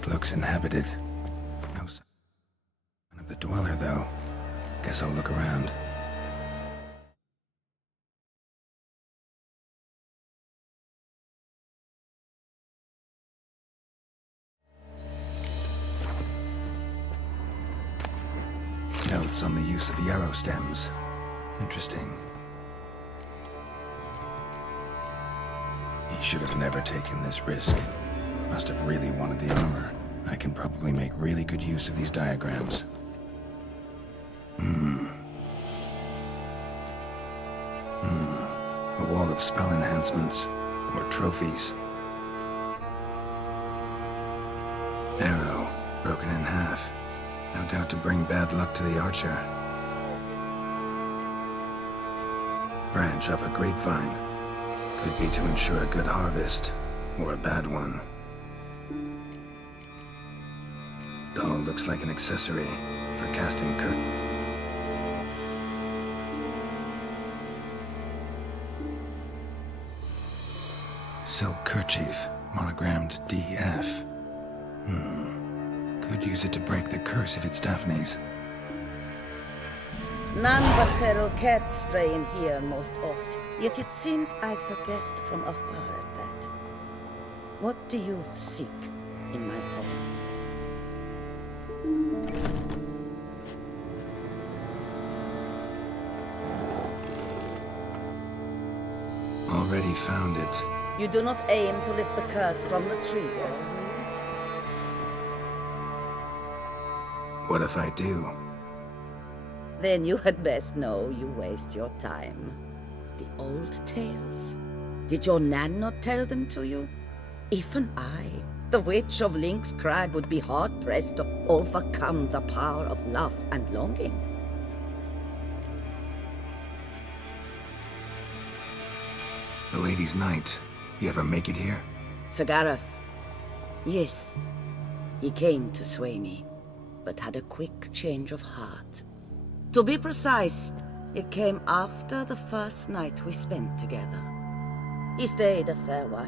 spot looks inhabited. No sign of the dweller, though. Guess I'll look around. Notes on the use of yarrow stems. Interesting. He should have never taken this risk. Must have really wanted the armor. I can probably make really good use of these diagrams. A wall of spell enhancements, or trophies. Arrow, broken in half. No doubt to bring bad luck to the archer. Branch off a grapevine. Could be to ensure a good harvest, or a bad one. Doll looks like an accessory for casting curtain. Silk kerchief, monogrammed DF. Could use it to break the curse if it's Daphne's. None but feral cats stray in here most oft, yet it seems I've guessed from afar at that. What do you seek in my home? Already found it. You do not aim to lift the curse from the tree, do you? What if I do? Then you had best know you waste your time. The old tales? Did your Nan not tell them to you? Even I, the witch of Link's Crag, would be hard-pressed to overcome the power of love and longing. The Lady's Knight. You ever make it here? Sir Gareth. Yes. He came to sway me, but had a quick change of heart. To be precise, it came after the first night we spent together. He stayed a fair while.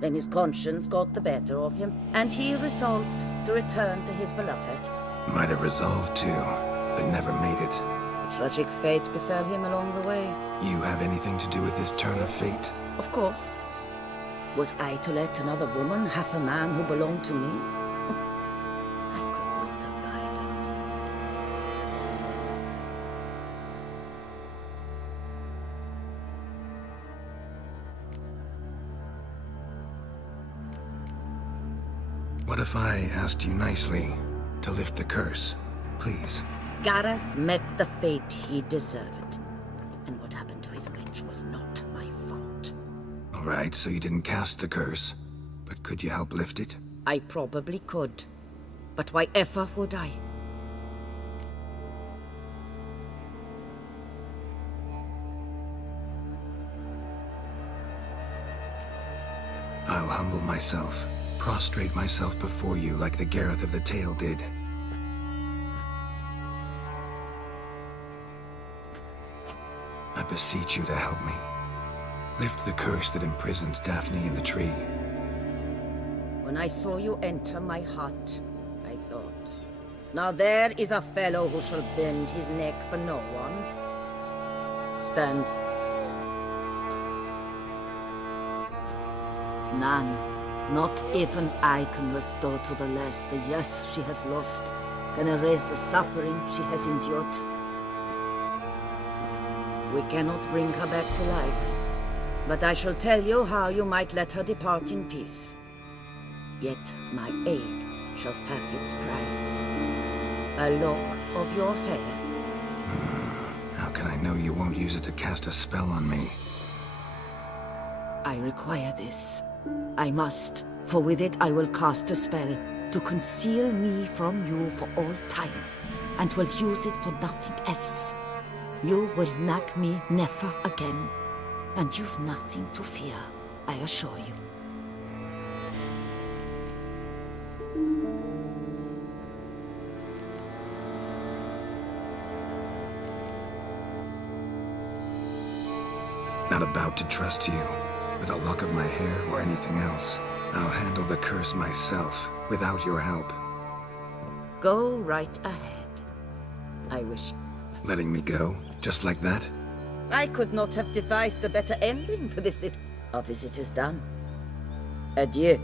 Then his conscience got the better of him, and he resolved to return to his beloved. Might have resolved to, but never made it. A tragic fate befell him along the way. You have anything to do with this turn of fate? Of course. Was I to let another woman have a man who belonged to me? I could not abide it. What if I asked you nicely to lift the curse, please? Gareth met the fate he deserved. And what happened to his witch was not my fault. All right, so you didn't cast the curse, but could you help lift it? I probably could. But why ever would I? I'll humble myself, prostrate myself before you like the Gareth of the tale did. I beseech you to help me. Lift the curse that imprisoned Daphne in the tree. When I saw you enter my hut, I thought, now there is a fellow who shall bend his neck for no one. Stand. None, not even I can restore to the lass the years she has lost, can erase the suffering she has endured. We cannot bring her back to life, but I shall tell you how you might let her depart in peace. Yet my aid shall have its price. A lock of your hair. How can I know you won't use it to cast a spell on me? I require this. I must, for with it I will cast a spell to conceal me from you for all time, and will use it for nothing else. You will nag me never again, and you've nothing to fear, I assure you. Not about to trust you with a lock of my hair or anything else. I'll handle the curse myself. without your help. Go right ahead. I wish Letting me go, just like that? I could not have devised a better ending for this little... Our visit is done. Adieu.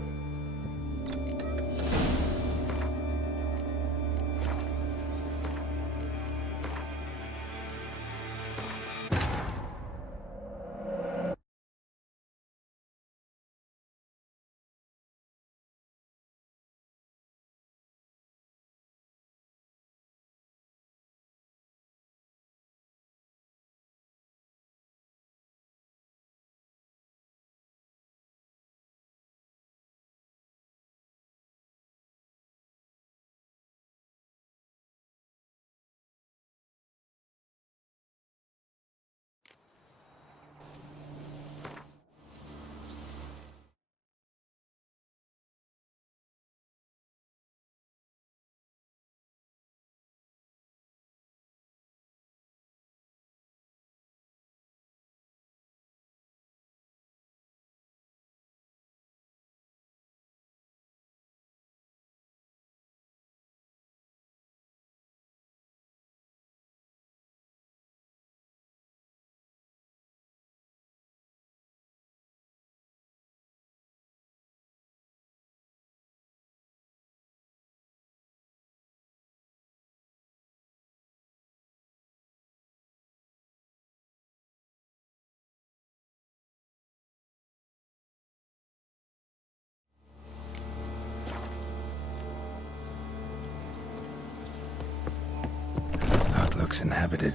Hut looks inhabited.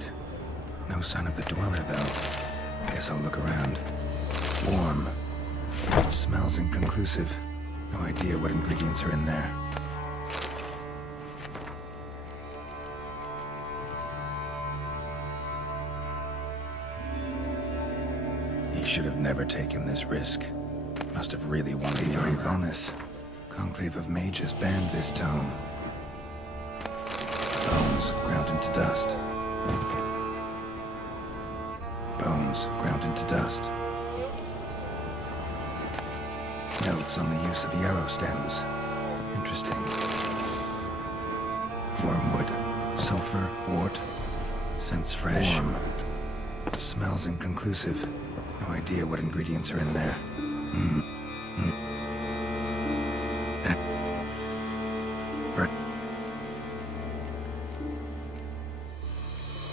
No sign of the dweller, though. Guess I'll look around. Warm. Smells inconclusive. No idea what ingredients are in there. He should have never taken this risk. Must have really wanted the Bonus. Conclave of mages banned this tome. Bones ground into dust. Bones ground into dust. Notes on the use of yarrow stems. Interesting. Wormwood. Sulfur. Wort. Scents fresh. Warm. Smells inconclusive. No idea what ingredients are in there.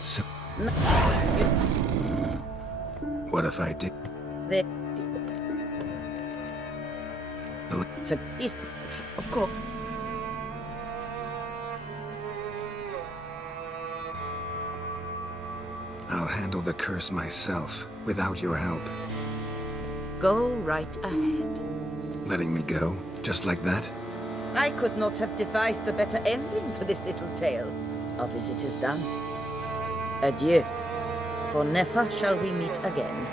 So, what if I did? So, of course. I'll handle the curse myself, without your help. Go right ahead. Letting me go, just like that? I could not have devised a better ending for this little tale. Our visit is done. Adieu. For never shall we meet again.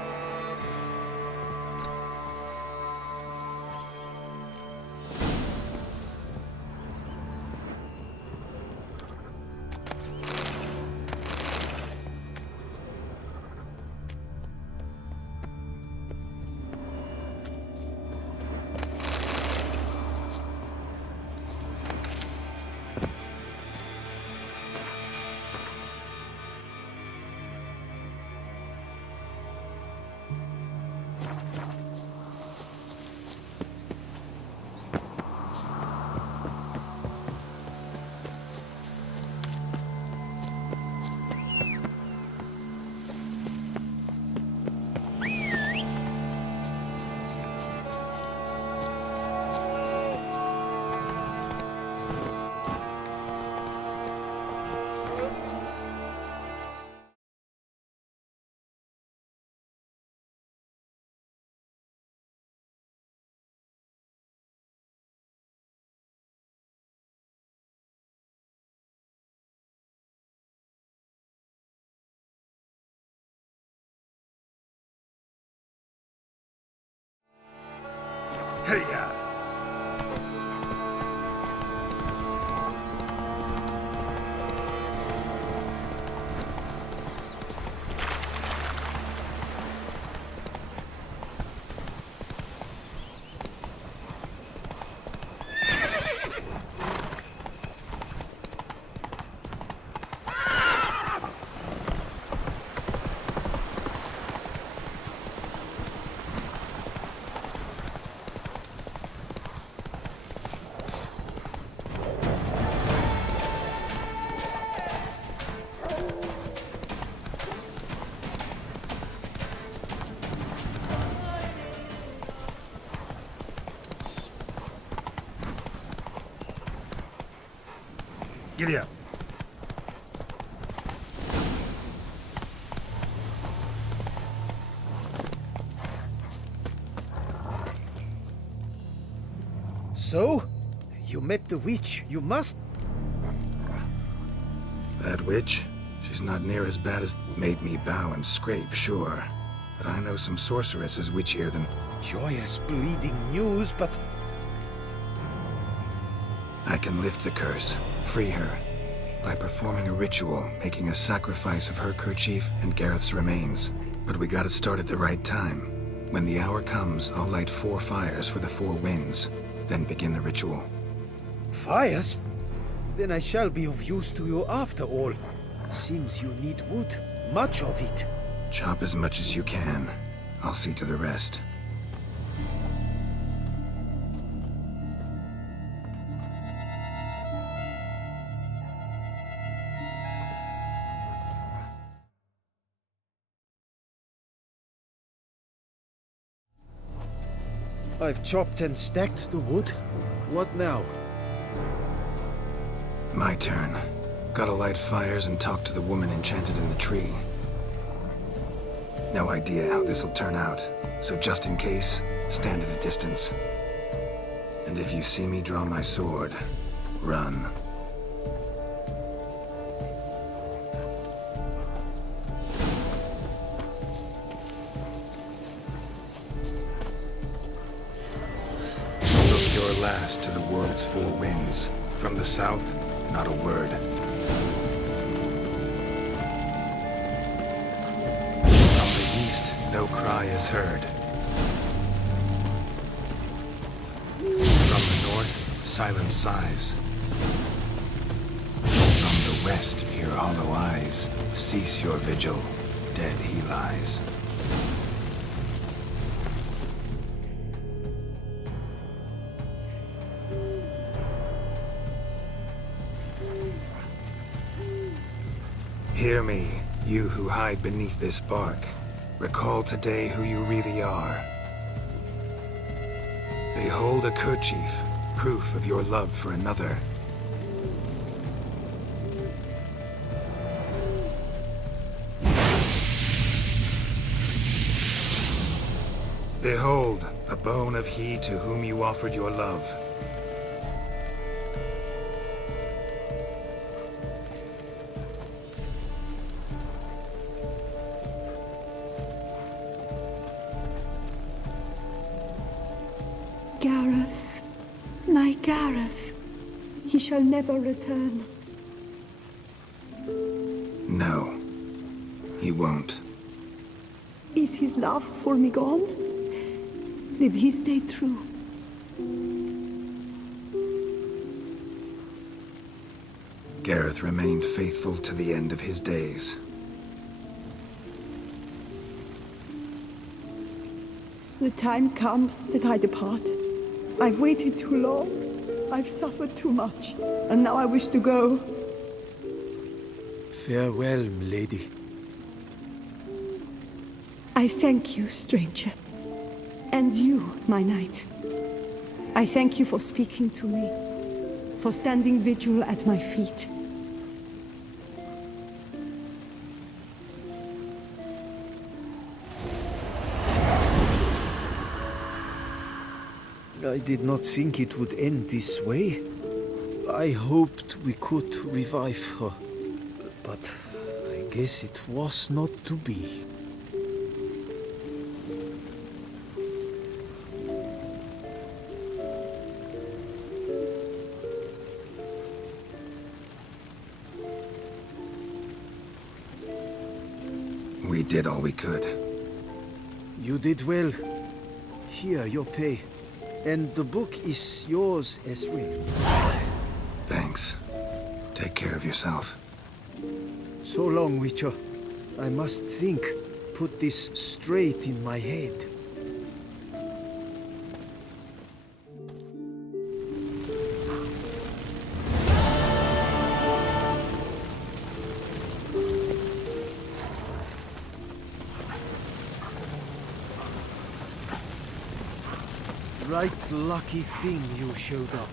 Hey-ya! Giddy up. So? You met the witch. You must... That witch? She's not near as bad as made me bow and scrape, sure. But I know some sorceresses witchier than... Joyous, bleeding news, but... I can lift the curse, free her, by performing a ritual, making a sacrifice of her kerchief and Gareth's remains. But we gotta start at the right time. When the hour comes, I'll light 4 fires for the 4 winds, then begin the ritual. Fires? Then I shall be of use to you after all. Seems you need wood. Much of it. Chop as much as you can. I'll see to the rest. I've chopped and stacked the wood. What now? My turn. Gotta light fires and talk to the woman enchanted in the tree. No idea how this'll turn out, so just in case, stand at a distance. And if you see me draw my sword, run. Look your last to the world's 4 winds. From the south, not a word. From the east, no cry is heard. From the north, silent sighs. From the west, peer hollow eyes. Cease your vigil, dead he lies. Hear me, you who hide beneath this bark. Recall today who you really are. Behold a kerchief, proof of your love for another. Behold, a bone of he to whom you offered your love. Gareth, my Gareth, he shall never return. No, he won't. Is his love for me gone? Did he stay true? Gareth remained faithful to the end of his days. The time comes that I depart. I've waited too long. I've suffered too much. And now I wish to go. Farewell, milady. I thank you, stranger. And you, my knight. I thank you for speaking to me. For standing vigil at my feet. I did not think it would end this way. I hoped we could revive her. But I guess it was not to be. We did all we could. You did well. Here, your pay. And the book is yours as well. Thanks. Take care of yourself. So long, Witcher. I must think. Put this straight in my head. Right lucky thing you showed up.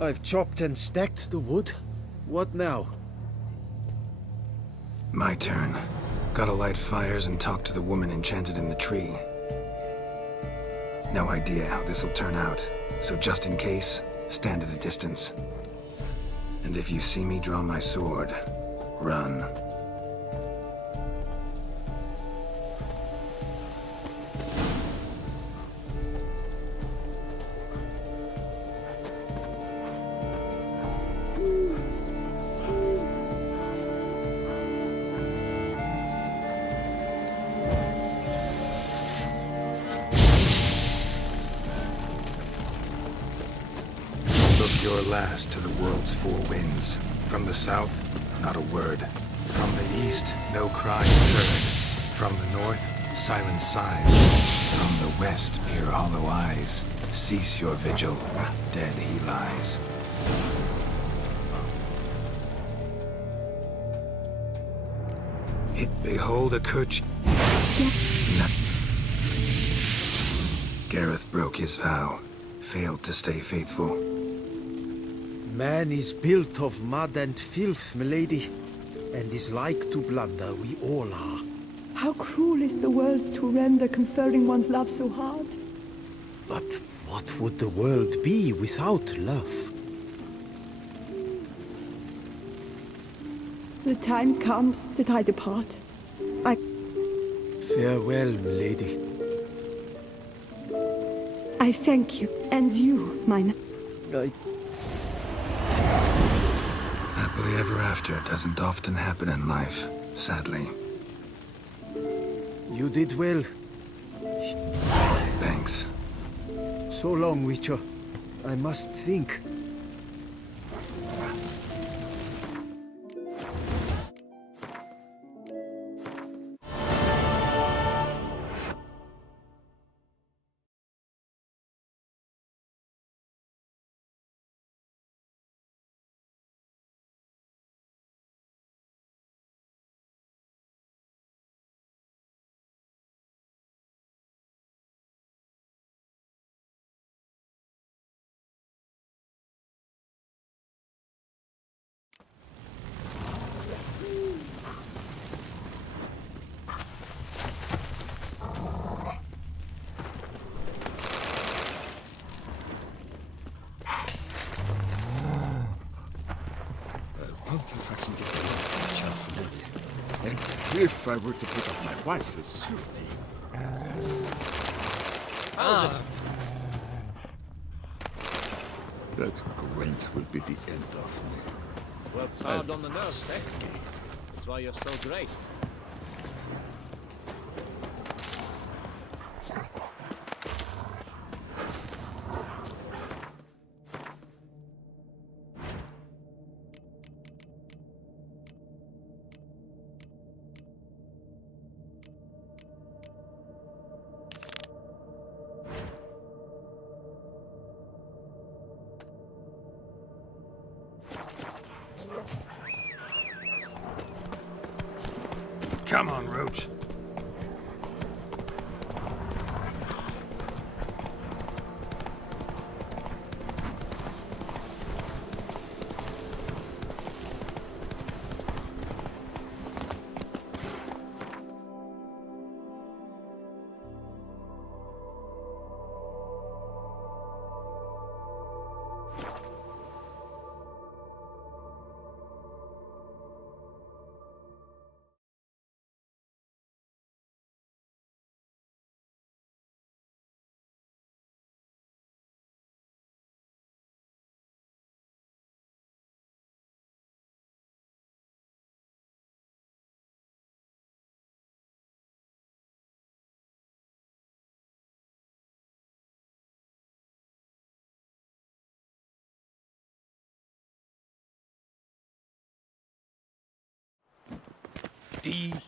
I've chopped and stacked the wood. What now? My turn. Gotta light fires and talk to the woman enchanted in the tree. No idea how this'll turn out, so just in case, stand at a distance. And if you see me draw my sword, run. Your last to the world's four winds. From the south, not a word. From the east, no cry is heard. From the north, silent sighs. From the west, hear hollow eyes. Cease your vigil, dead he lies. Behold a Kirch... Gareth broke his vow, failed to stay faithful. Man is built of mud and filth, milady, and is like to blunder, we all are. How cruel is the world to render conferring one's love so hard. But what would the world be without love? The time comes that I depart. Farewell, milady. I thank you, and you, mine. Happily ever after doesn't often happen in life, sadly. You did well. Thanks. So long, Witcher. I must think. If I can get the last child familiar. And if I were to put up my wife as surety. That Gwent will be the end of me. Worked hard on the nerves, Tech. That's why you're so great. Come on, Roach.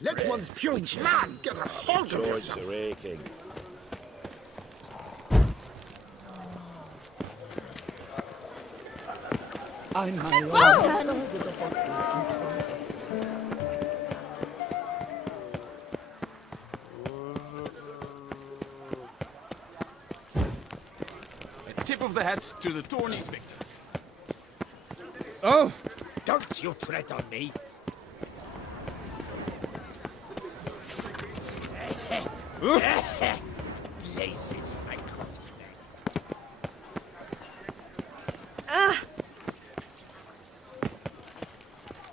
Let one's puny man get a hold of Joints yourself. are aching. I'm my lord. A tip of the hat to the tourney's victor. Oh! Don't you tread on me! Places, my cuffs.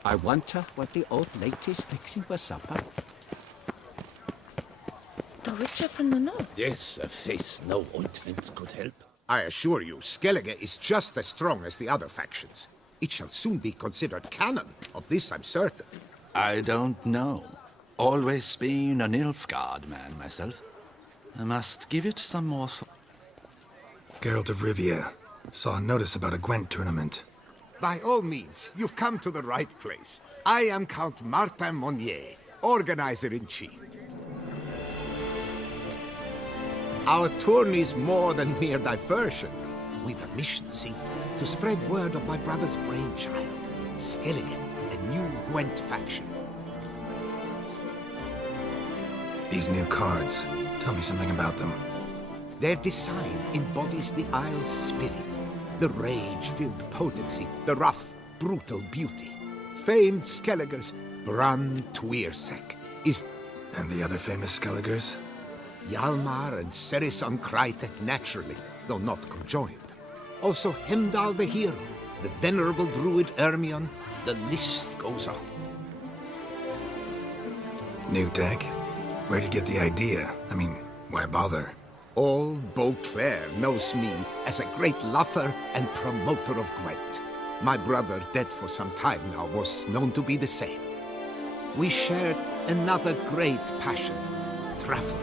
I wonder what the old lady's fixing for supper. The Witcher from the north. Yes, a face no ointment could help. I assure you, Skellige is just as strong as the other factions. It shall soon be considered canon. Of this I'm certain. I don't know. Always been an Nilfgaard man myself. I must give it some more thought. Geralt of Rivia. Saw a notice about a Gwent tournament. By all means, you've come to the right place. I am Count Martin Monnier, organizer-in-chief. Our tourney's more than mere diversion. We've a mission, see? To spread word of my brother's brainchild, Skellige, a new Gwent faction. These new cards. Tell me something about them. Their design embodies the Isle's spirit. The rage-filled potency, the rough, brutal beauty. Famed Skellige's Bran Tuirsek is... And the other famous Skelligers? Hjalmar and Serisan Kryte naturally, though not conjoined. Also Hemdal the hero, the venerable druid Ermion, the list goes on. New deck? Where'd you get the idea? I mean, why bother? All Beauclair knows me as a great lover and promoter of Gwent. My brother, dead for some time now, was known to be the same. We shared another great passion, travel.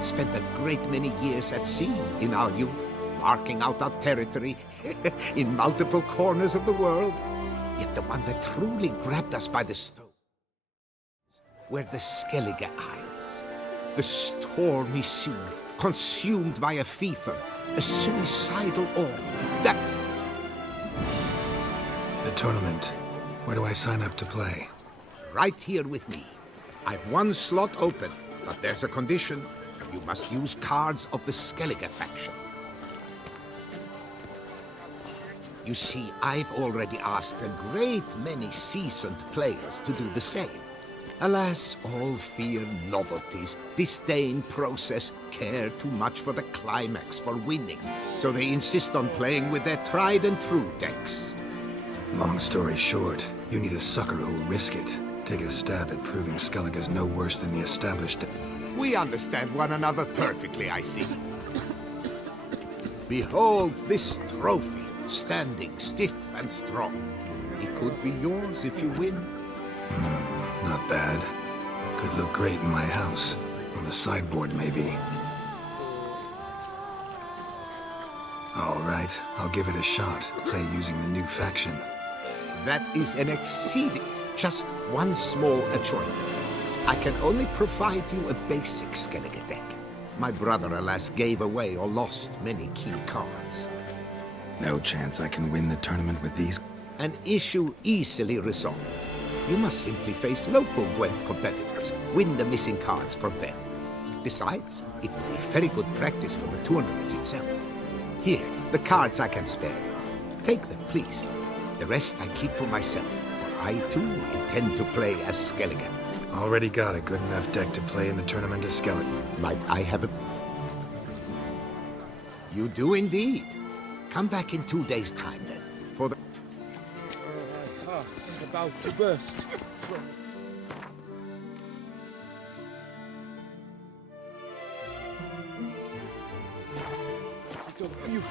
Spent a great many years at sea in our youth, marking out our territory in multiple corners of the world. Yet the one that truly grabbed us by the stone were the Skellige Isles. The stormy sea, consumed by a fever, a suicidal awe, that... The tournament. Where do I sign up to play? Right here with me. I've one slot open, but there's a condition. You must use cards of the Skellige faction. You see, I've already asked a great many seasoned players to do the same. Alas, all fear novelties, disdain process, care too much for the climax, for winning. So they insist on playing with their tried and true decks. Long story short, you need a sucker who'll risk it. Take a stab at proving Skellige's no worse than the established... We understand one another perfectly, I see. Behold this trophy, standing stiff and strong. It could be yours if you win. Not bad. Could look great in my house. On the sideboard, maybe. All right, I'll give it a shot. Play using the new faction. That is an exceeding... Just one small adjoinder. I can only provide you a basic Skellige deck. My brother, alas, gave away or lost many key cards. No chance I can win the tournament with these... An issue easily resolved. You must simply face local Gwent competitors, win the missing cards from them. Besides, it will be very good practice for the tournament itself. Here, the cards I can spare you. Take them, please. The rest I keep for myself, for I too intend to play as Skellige. Already got a good enough deck to play in the tournament as Skeleton. Might I have a... You do indeed. Come back in 2 days' time, then, for the... My heart's about to burst. Of beauty.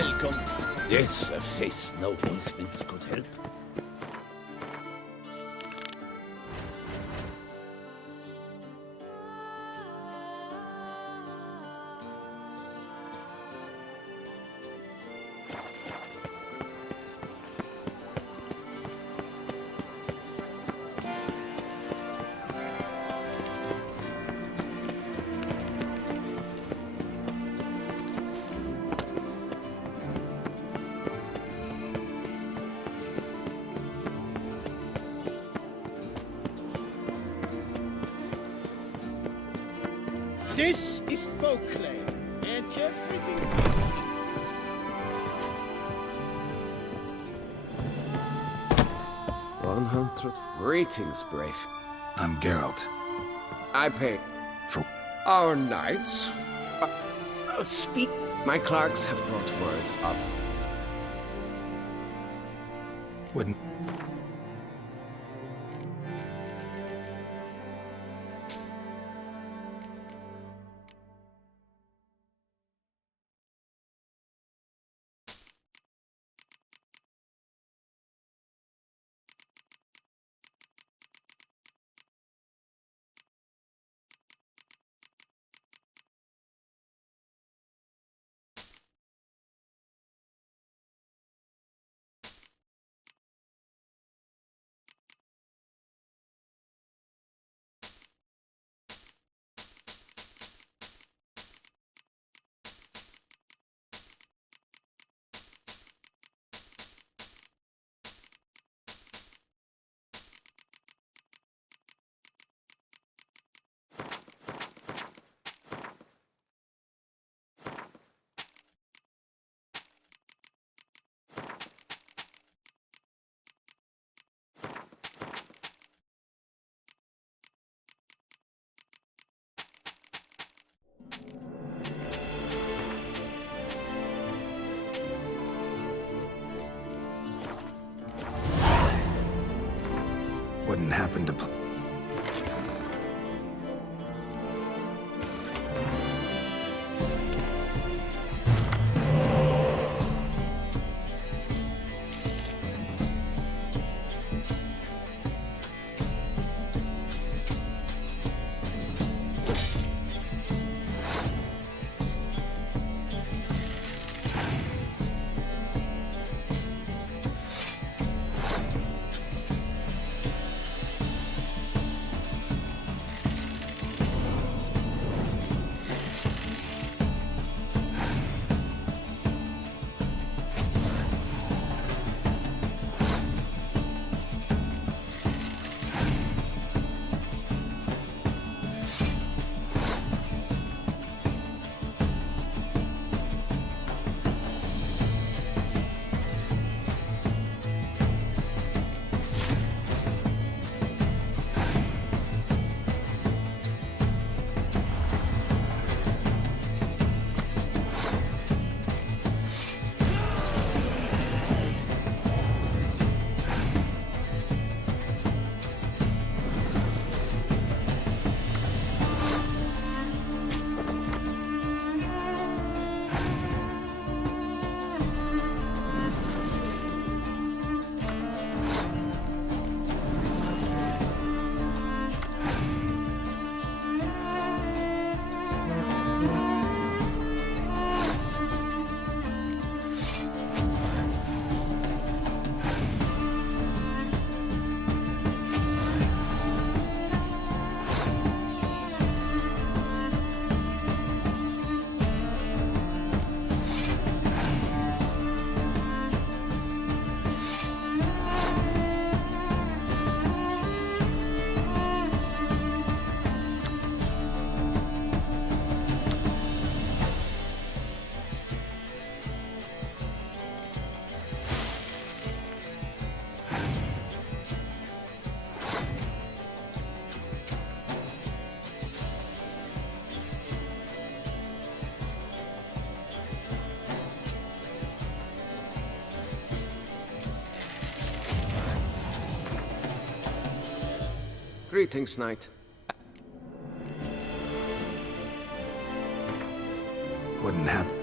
welcome. Yes, a face no ointment could help. This is Beauclair, and everything's been seen. Greetings, Brave. I'm Geralt. I pay For our knights. Speak. My clerks have brought word up. wouldn't... Wouldn't happen to... Greetings, knight. Wouldn't happen...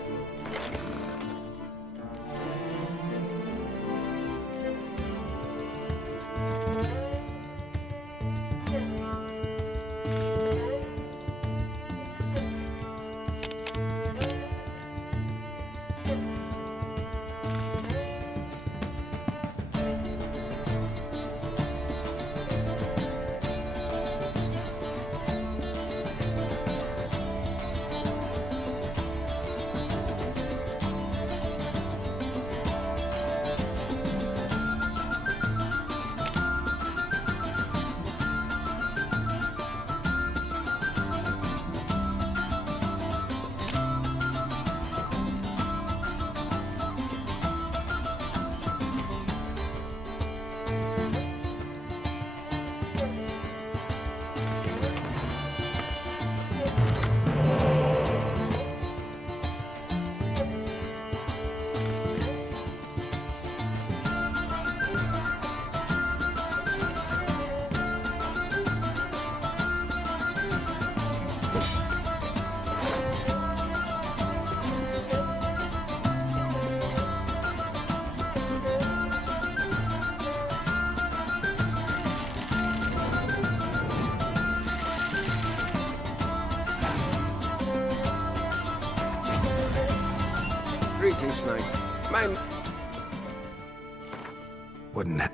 Greetings, knight. Mine. Wouldn't ha-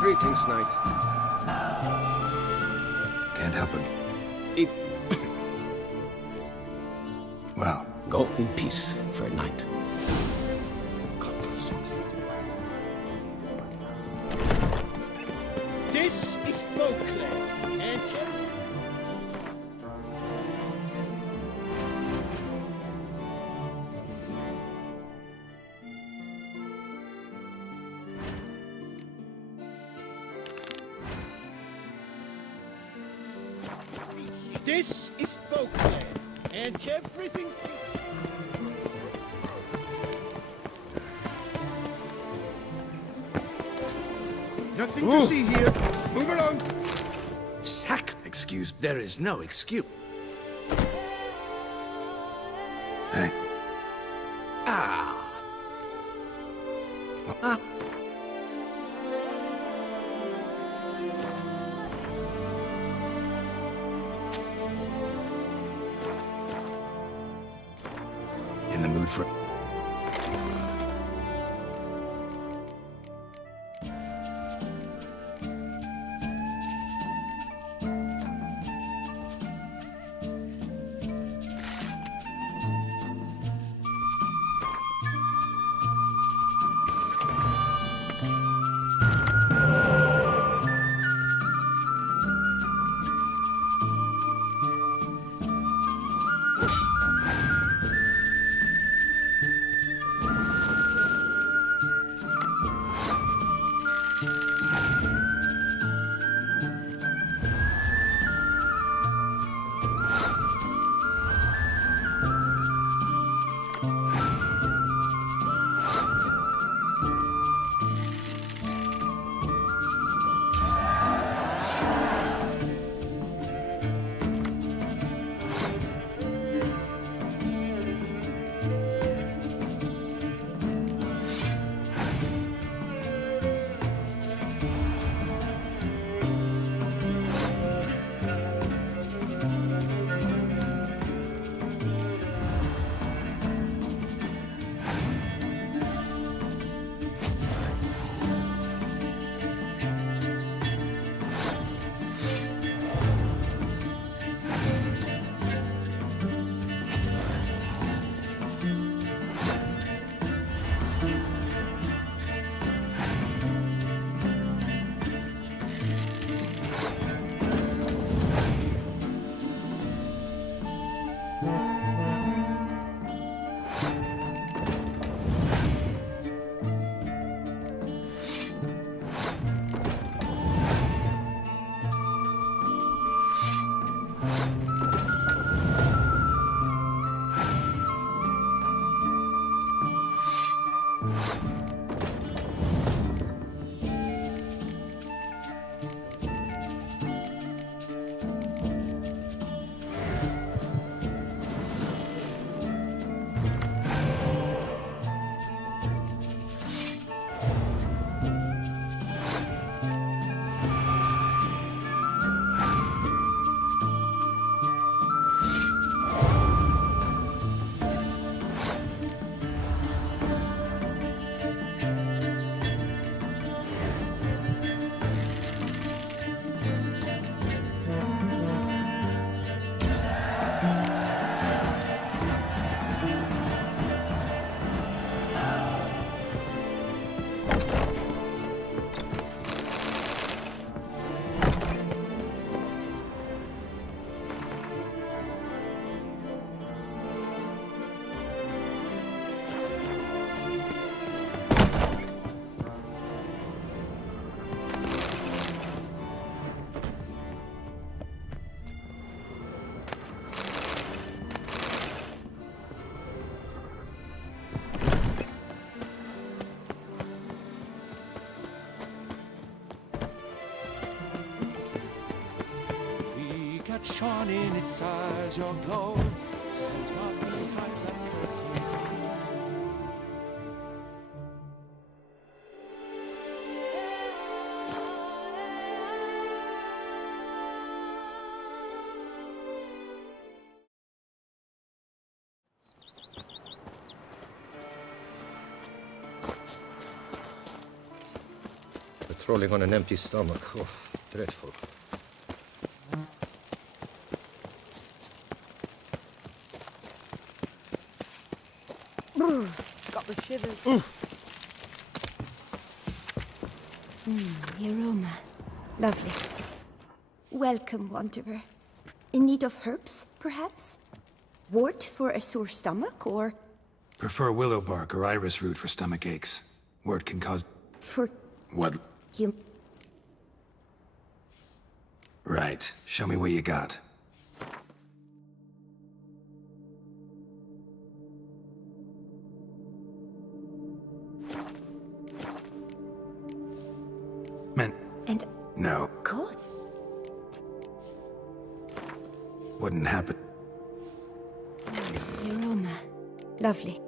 Greetings, knight. Can't help it. It. Well, Go in peace, fair knight. This is Beauclair, and this is Beauclair, and everything's... Nothing to see here. Move along. Sack. excuse. There is no excuse. Thank. Ah. In the mood for. shone in its eyes, your glow. Sent out many times and curtains. Patrolling on an empty stomach. Oh, dreadful. Got the shivers. The aroma. Lovely. Welcome, wanderer. In need of herbs, perhaps? Wort for a sore stomach, or Prefer willow bark or iris root for stomach aches. Wort can cause... for What? you? Right. Show me what you got. Man, And no. God, Wouldn't happen. the aroma. Lovely.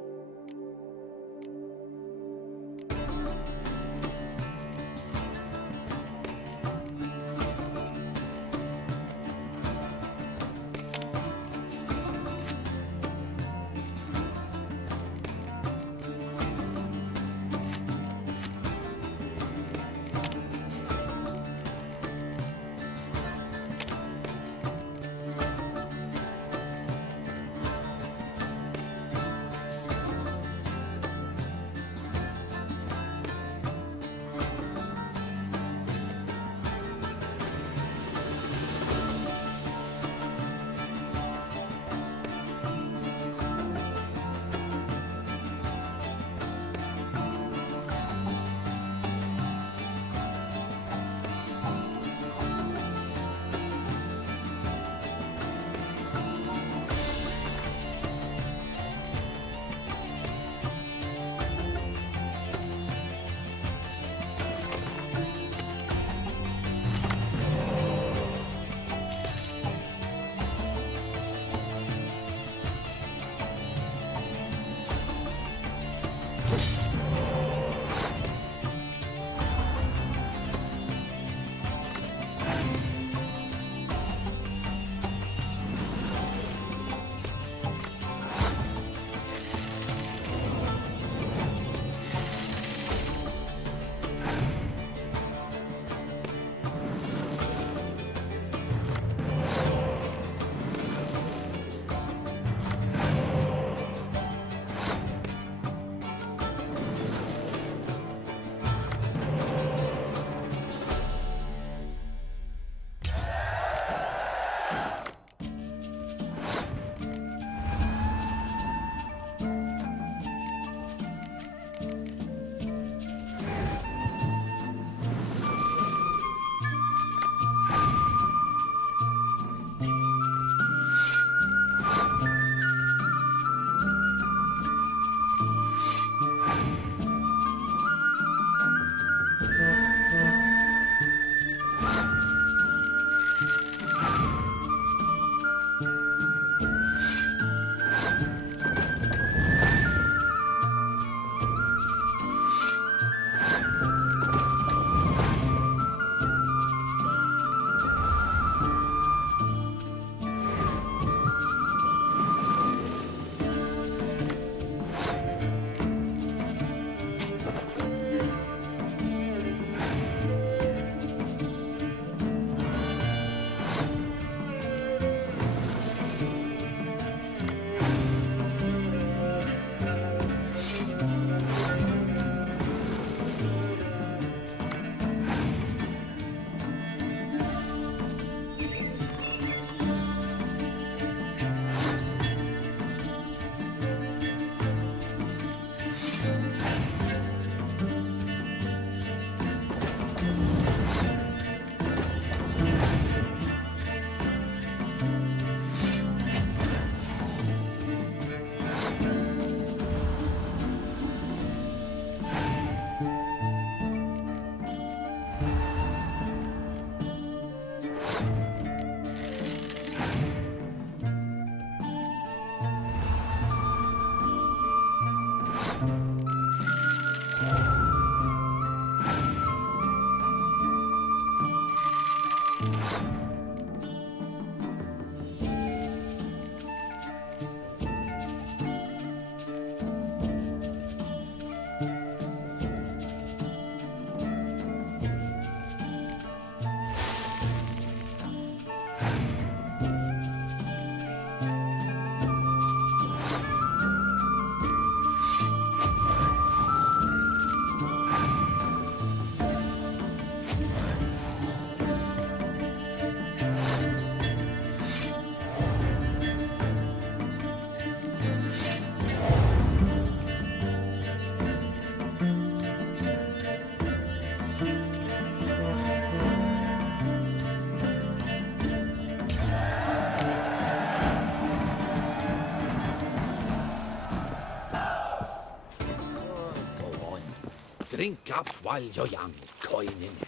Drink up while you're young, coin in hand.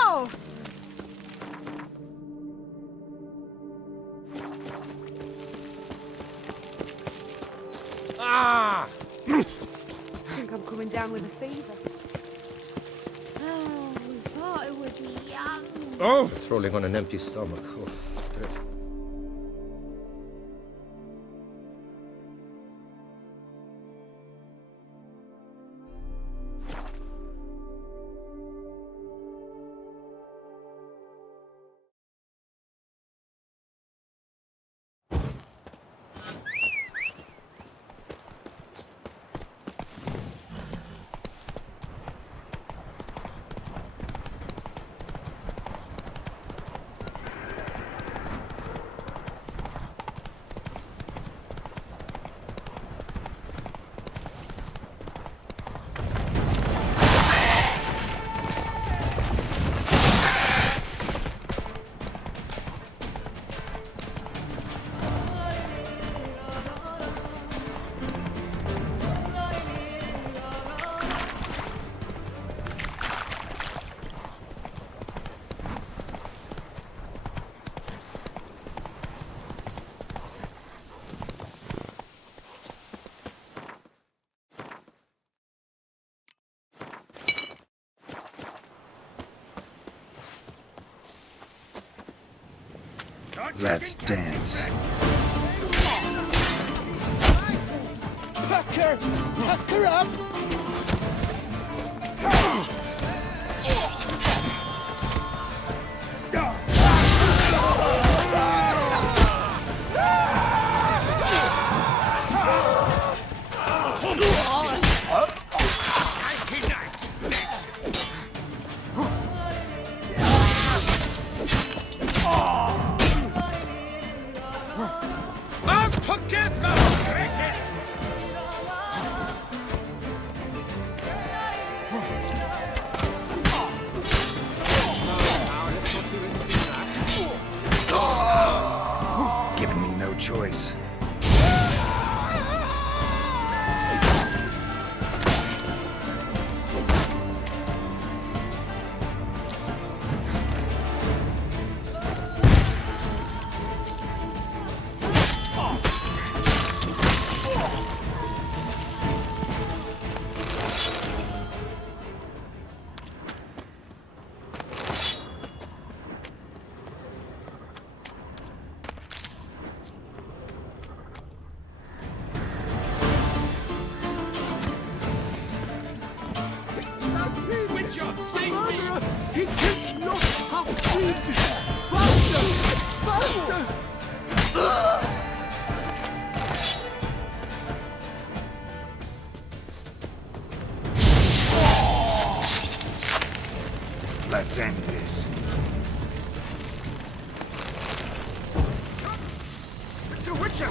Ow! Ah! I think I'm coming down with a fever. Oh, we thought it would be yum. Oh! Trolling on an empty stomach. Oh, dreadful. Let's dance. Pucker! Pucker up! Out together, cricket! Giving me no choice. Witcher, save me! He kills not half-breed! Faster! Faster! Let's end this. The Witcher!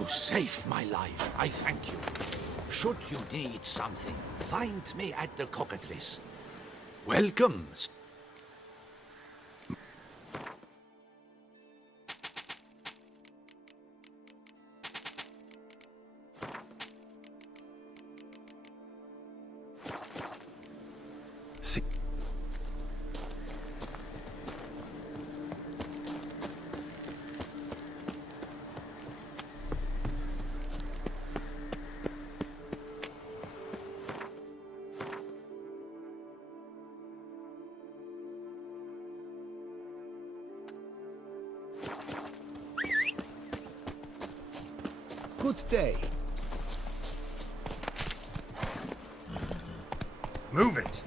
You saved my life. I thank you. Should you need something, find me at the cockatrice. Welcome. See. Good day. Move it!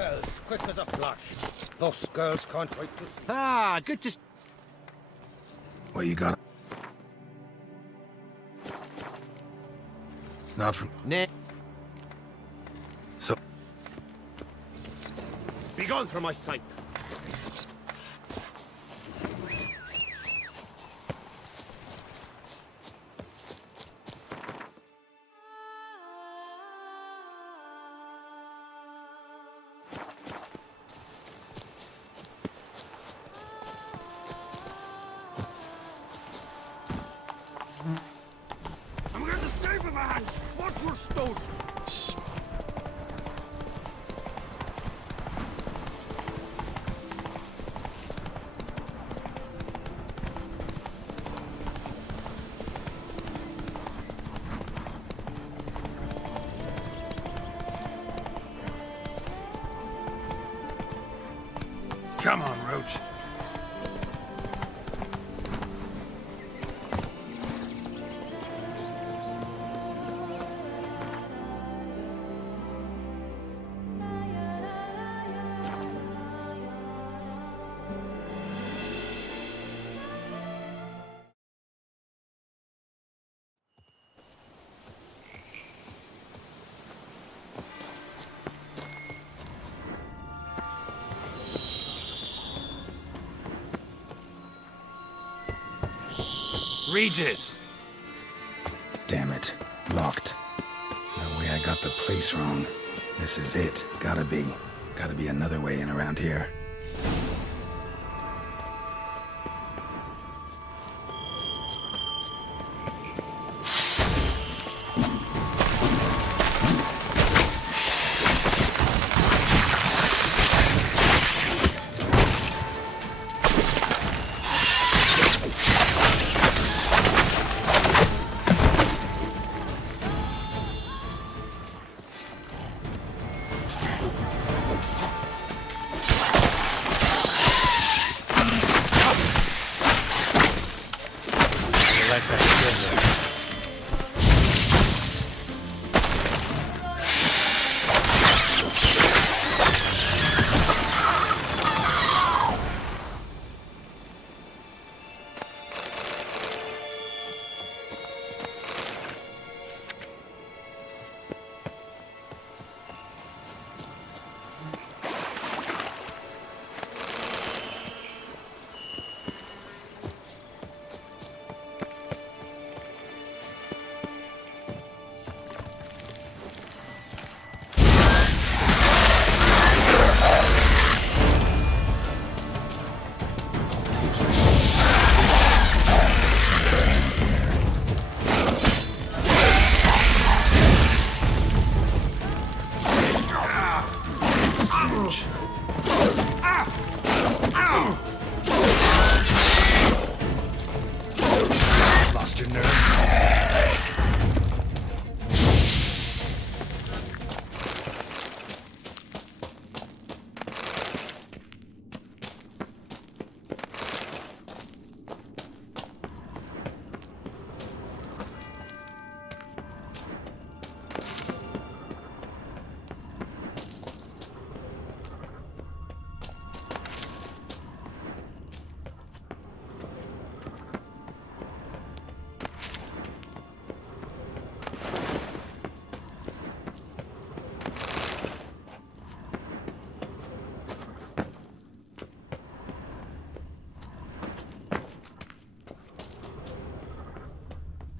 Bells, quick as a flash. Those girls can't wait to see. Ah, good to... What you got? Not from... So... Be gone from my sight. I'm going to save with my hands. Watch your stones. Come on, Roach. Regis! Damn it. Locked. No way I got the place wrong. This is it. Gotta be. Gotta be another way in around here. Lost your nerve?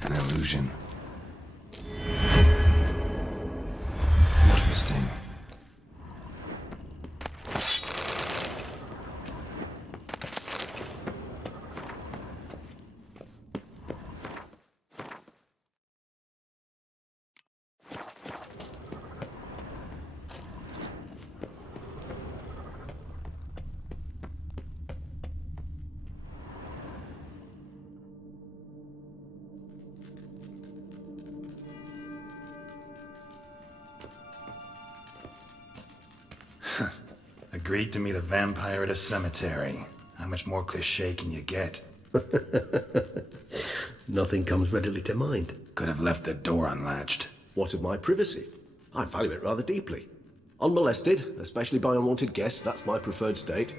An illusion. Interesting. Agreed to meet a vampire at a cemetery. How much more cliché can you get? Nothing comes readily to mind. Could have left the door unlatched. What of my privacy? I value it rather deeply. Unmolested, especially by unwanted guests, that's my preferred state.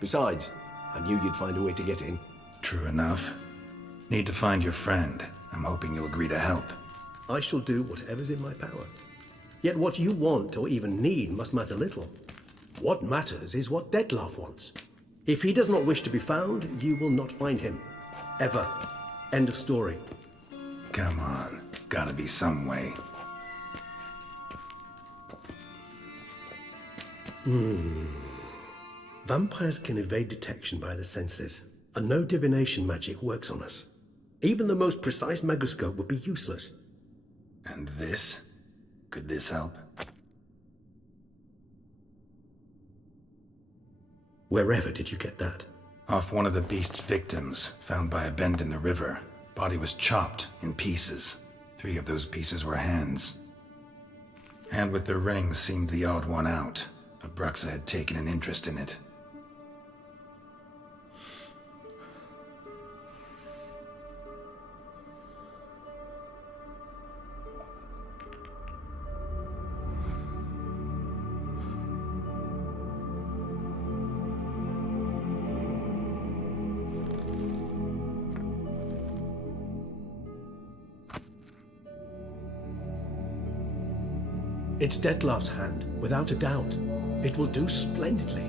Besides, I knew you'd find a way to get in. True enough. Need to find your friend. I'm hoping you'll agree to help. I shall do whatever's in my power. Yet what you want or even need must matter little. What matters is what Dettlaff wants. If he does not wish to be found, you will not find him. Ever. End of story. Come on. Gotta be some way. Vampires can evade detection by the senses, and no divination magic works on us. Even the most precise megoscope would be useless. And this? Could this help? Wherever did you get that? Off one of the beast's victims, found by a bend in the river. Body was chopped in pieces. 3 of those pieces were hands. Hand with the ring seemed the odd one out. Abruxa had taken an interest in it. It's Dettlaff's hand, without a doubt. It will do splendidly.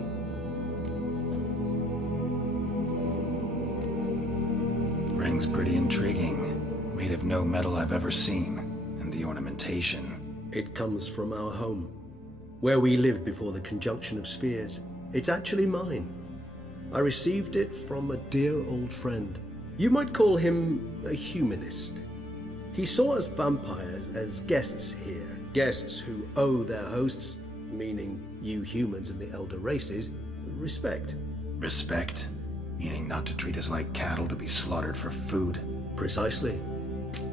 Ring's pretty intriguing. Made of no metal I've ever seen. And the ornamentation. It comes from our home, where we lived before the conjunction of spheres. It's actually mine. I received it from a dear old friend. You might call him a humanist. He saw us vampires as guests here. Guests who owe their hosts, meaning you humans and the elder races, respect. Respect? Meaning not to treat us like cattle to be slaughtered for food? Precisely.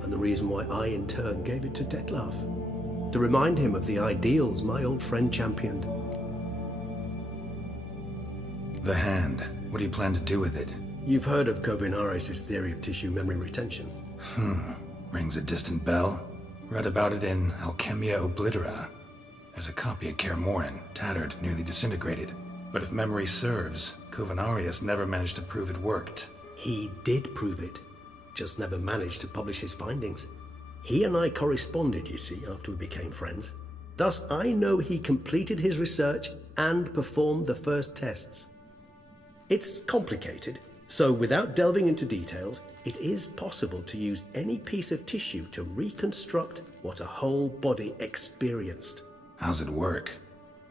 And the reason why I, in turn, gave it to Dettlaff. To remind him of the ideals my old friend championed. The hand. What do you plan to do with it? You've heard of Kovinaris' theory of tissue memory retention. Rings a distant bell. Read about it in Alchemia Oblitera. There's a copy of Kermorin, tattered, nearly disintegrated. But if memory serves, Kovinaris never managed to prove it worked. He did prove it, just never managed to publish his findings. He and I corresponded, you see, after we became friends. Thus, I know he completed his research and performed the first tests. It's complicated, so without delving into details, it is possible to use any piece of tissue to reconstruct what a whole body experienced. How's it work?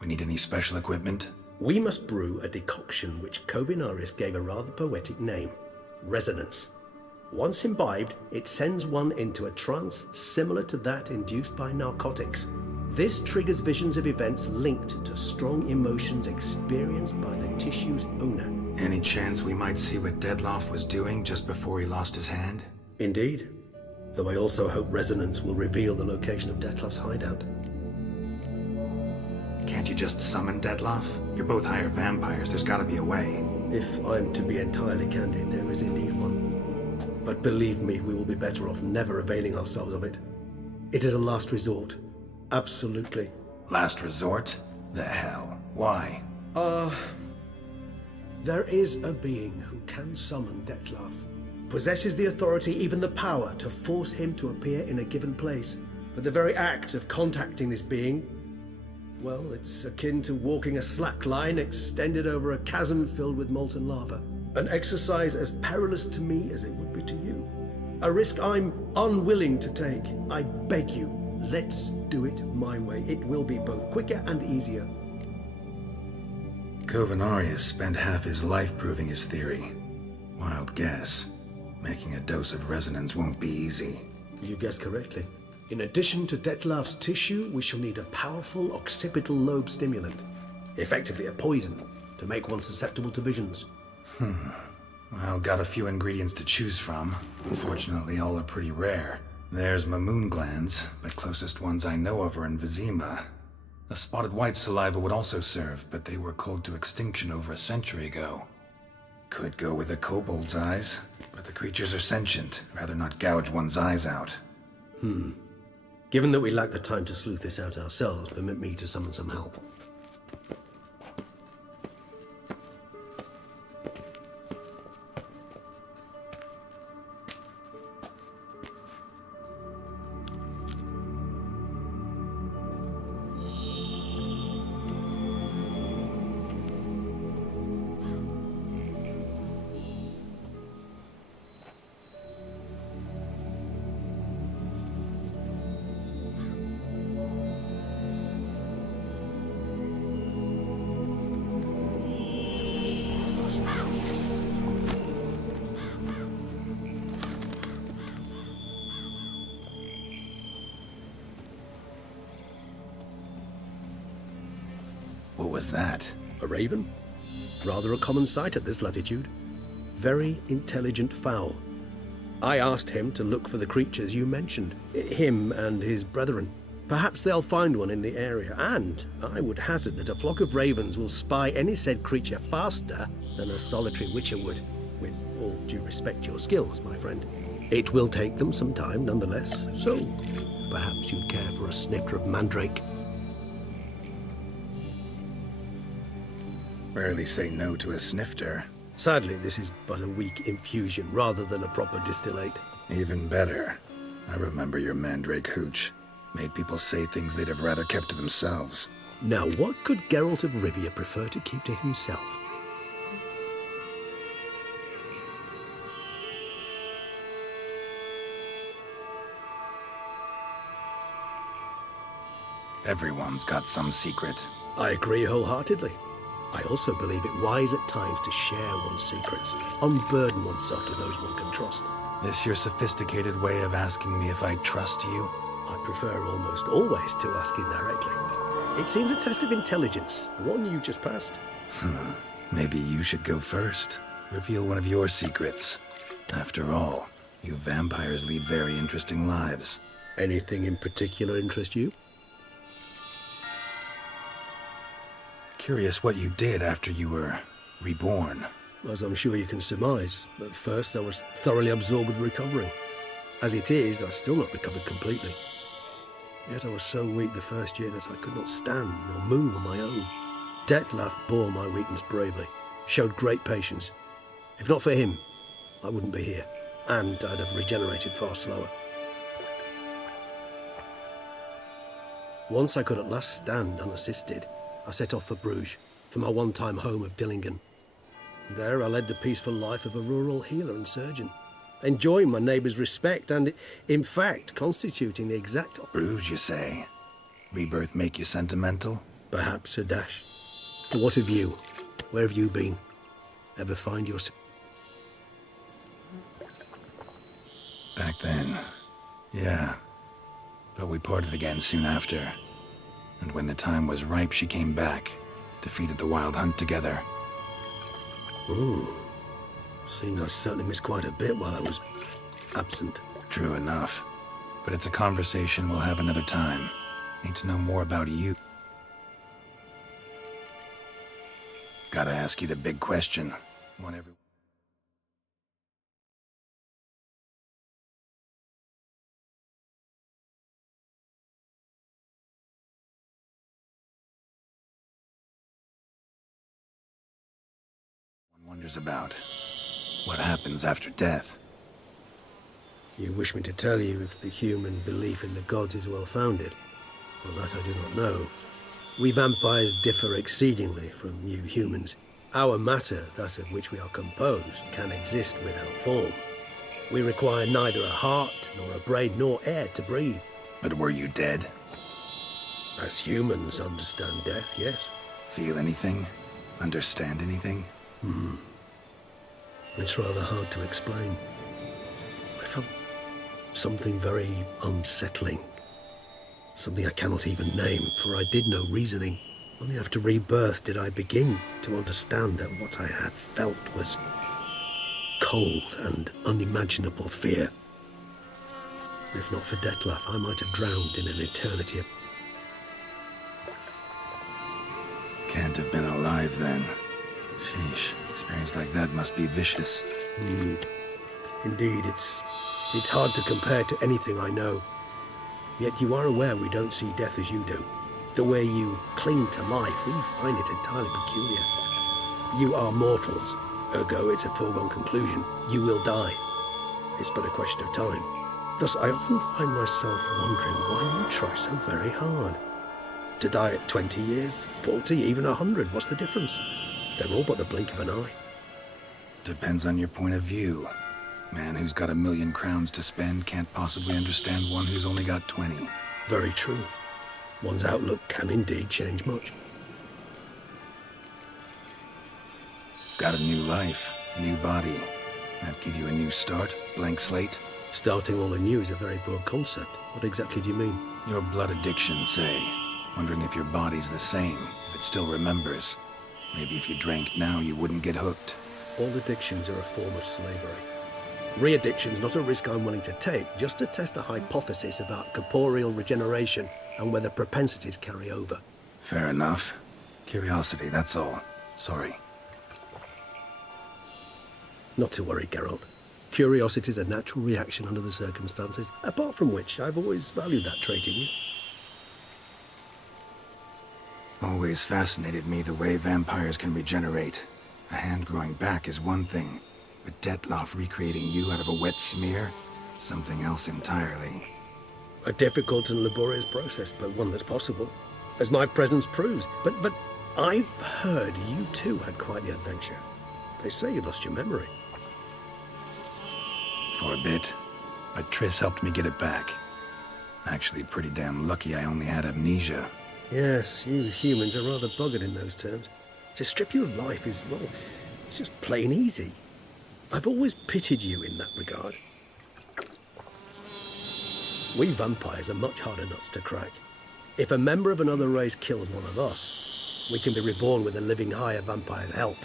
We need any special equipment? We must brew a decoction which Kovinaris gave a rather poetic name, resonance. Once imbibed, it sends one into a trance similar to that induced by narcotics. This triggers visions of events linked to strong emotions experienced by the tissue's owner. Any chance we might see what Dettlaff was doing just before he lost his hand? Indeed. Though I also hope resonance will reveal the location of Dettlaff's hideout. Can't you just summon Dettlaff? You're both higher vampires, there's gotta be a way. If I'm to be entirely candid, there is indeed one. But believe me, we will be better off never availing ourselves of it. It is a last resort. Absolutely. Last resort? The hell? Why? There is a being who can summon Dettlaff. Possesses the authority, even the power, to force him to appear in a given place. But the very act of contacting this being, well, it's akin to walking a slack line extended over a chasm filled with molten lava. An exercise as perilous to me as it would be to you. A risk I'm unwilling to take. I beg you, let's do it my way. It will be both quicker and easier. Kovinaris spent half his life proving his theory. Wild guess. Making a dose of resonance won't be easy. You guessed correctly. In addition to Dettlaff's tissue, we shall need a powerful occipital lobe stimulant. Effectively a poison, to make one susceptible to visions. Well, got a few ingredients to choose from. Unfortunately, all are pretty rare. There's Mamoon glands, but closest ones I know of are in Vizima. A spotted white saliva would also serve, but they were cold to extinction over a century ago. Could go with a kobold's eyes, but the creatures are sentient. Rather not gouge one's eyes out. Given that we lack the time to sleuth this out ourselves, permit me to summon some help. What was that? A raven? Rather a common sight at this latitude. Very intelligent fowl. I asked him to look for the creatures you mentioned, him and his brethren. Perhaps they'll find one in the area, and I would hazard that a flock of ravens will spy any said creature faster than a solitary witcher would, with all due respect to your skills, my friend. It will take them some time, nonetheless, so perhaps you'd care for a snifter of mandrake. Rarely say no to a snifter. Sadly, this is but a weak infusion rather than a proper distillate. Even better. I remember your mandrake hooch. Made people say things they'd have rather kept to themselves. Now, what could Geralt of Rivia prefer to keep to himself? Everyone's got some secret. I agree wholeheartedly. I also believe it wise at times to share one's secrets, unburden oneself to those one can trust. This your sophisticated way of asking me if I trust you? I prefer almost always to ask indirectly. It seems a test of intelligence, one you just passed. Maybe you should go first. Reveal one of your secrets. After all, you vampires lead very interesting lives. Anything in particular interest you? Curious what you did after you were reborn. As I'm sure you can surmise, at first I was thoroughly absorbed with recovering. As it is, I've still not recovered completely. Yet I was so weak the first year that I could not stand or move on my own. Detlef bore my weakness bravely, showed great patience. If not for him, I wouldn't be here, and I'd have regenerated far slower. Once I could at last stand unassisted, I set off for Bruges, for my one-time home of Dillingen. There I led the peaceful life of a rural healer and surgeon, enjoying my neighbours' respect and, in fact, constituting the exact... Bruges, you say? Rebirth make you sentimental? Perhaps a dash. What of you? Where have you been? Ever find your... Back then, yeah. But we parted again soon after. And when the time was ripe, she came back, defeated the Wild Hunt together. Seems I certainly missed quite a bit while I was absent. True enough. But it's a conversation we'll have another time. Need to know more about you. Gotta ask you the big question. Wonders about what happens after death. You wish me to tell you if the human belief in the gods is well founded? Well, that I do not know. We vampires differ exceedingly from you humans. Our matter, that of which we are composed, can exist without form. We require neither a heart, nor a brain, nor air to breathe. But were you dead? As humans understand death, yes. Feel anything? Understand anything? It's rather hard to explain. I felt something very unsettling. Something I cannot even name, for I did no reasoning. Only after rebirth did I begin to understand that what I had felt was cold and unimaginable fear. If not for Detlef, I might have drowned in an eternity of... Can't have been alive then. Sheesh, experience like that must be vicious. Indeed, it's hard to compare to anything I know. Yet you are aware we don't see death as you do. The way you cling to life, we find it entirely peculiar. You are mortals, ergo it's a foregone conclusion. You will die. It's but a question of time. Thus, I often find myself wondering why you try so very hard. To die at 20 years, 40, even 100, what's the difference? They're all but the blink of an eye. Depends on your point of view. Man who's got 1,000,000 crowns to spend can't possibly understand one who's only got 20. Very true. One's outlook can indeed change much. Got a new life, new body. That give you a new start, blank slate? Starting all anew is a very broad concept. What exactly do you mean? Your blood addiction, say. Wondering if your body's the same, if it still remembers. Maybe if you drank now, you wouldn't get hooked. All addictions are a form of slavery. Re-addiction's not a risk I'm willing to take, just to test a hypothesis about corporeal regeneration and whether propensities carry over. Fair enough. Curiosity, that's all. Sorry. Not to worry, Geralt. Curiosity is a natural reaction under the circumstances, apart from which I've always valued that trait in you. Always fascinated me the way vampires can regenerate. A hand growing back is one thing, but Detloff recreating you out of a wet smear? Something else entirely. A difficult and laborious process, but one that's possible, as my presence proves. But I've heard you too had quite the adventure. They say you lost your memory. For a bit, but Triss helped me get it back. Actually, pretty damn lucky I only had amnesia. Yes, you humans are rather buggered in those terms. To strip you of life is, well, it's just plain easy. I've always pitied you in that regard. We vampires are much harder nuts to crack. If a member of another race kills one of us, we can be reborn with a living higher vampire's help.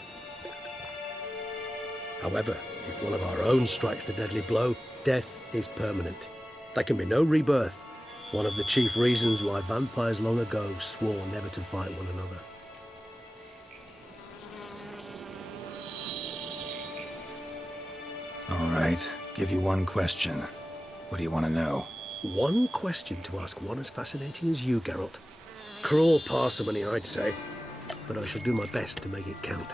However, if one of our own strikes the deadly blow, death is permanent. There can be no rebirth. One of the chief reasons why vampires long ago swore never to fight one another. All right, give you one question. What do you want to know? One question to ask one as fascinating as you, Geralt. Cruel parsimony, I'd say, but I shall do my best to make it count.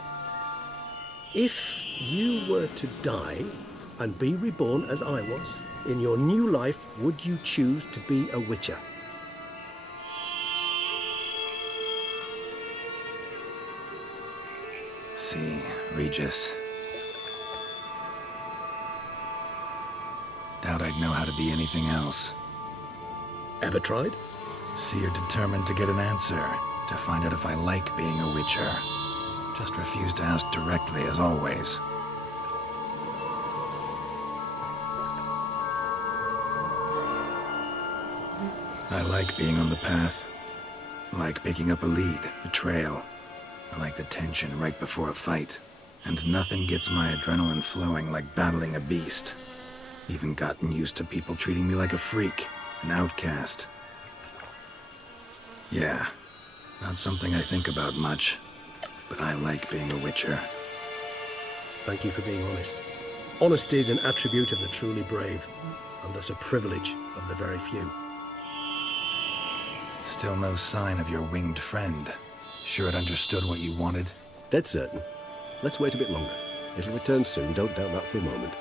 If you were to die and be reborn as I was, in your new life, would you choose to be a Witcher? See, Regis. Doubt I'd know how to be anything else. Ever tried? See, you're determined to get an answer, to find out if I like being a Witcher. Just refuse to ask directly, as always. I like being on the path. I like picking up a lead, a trail. I like the tension right before a fight. And nothing gets my adrenaline flowing like battling a beast. Even gotten used to people treating me like a freak, an outcast. Yeah, not something I think about much, but I like being a Witcher. Thank you for being honest. Honesty is an attribute of the truly brave, and thus a privilege of the very few. Still no sign of your winged friend. Sure it understood what you wanted? Dead certain. Let's wait a bit longer. It'll return soon, don't doubt that for a moment.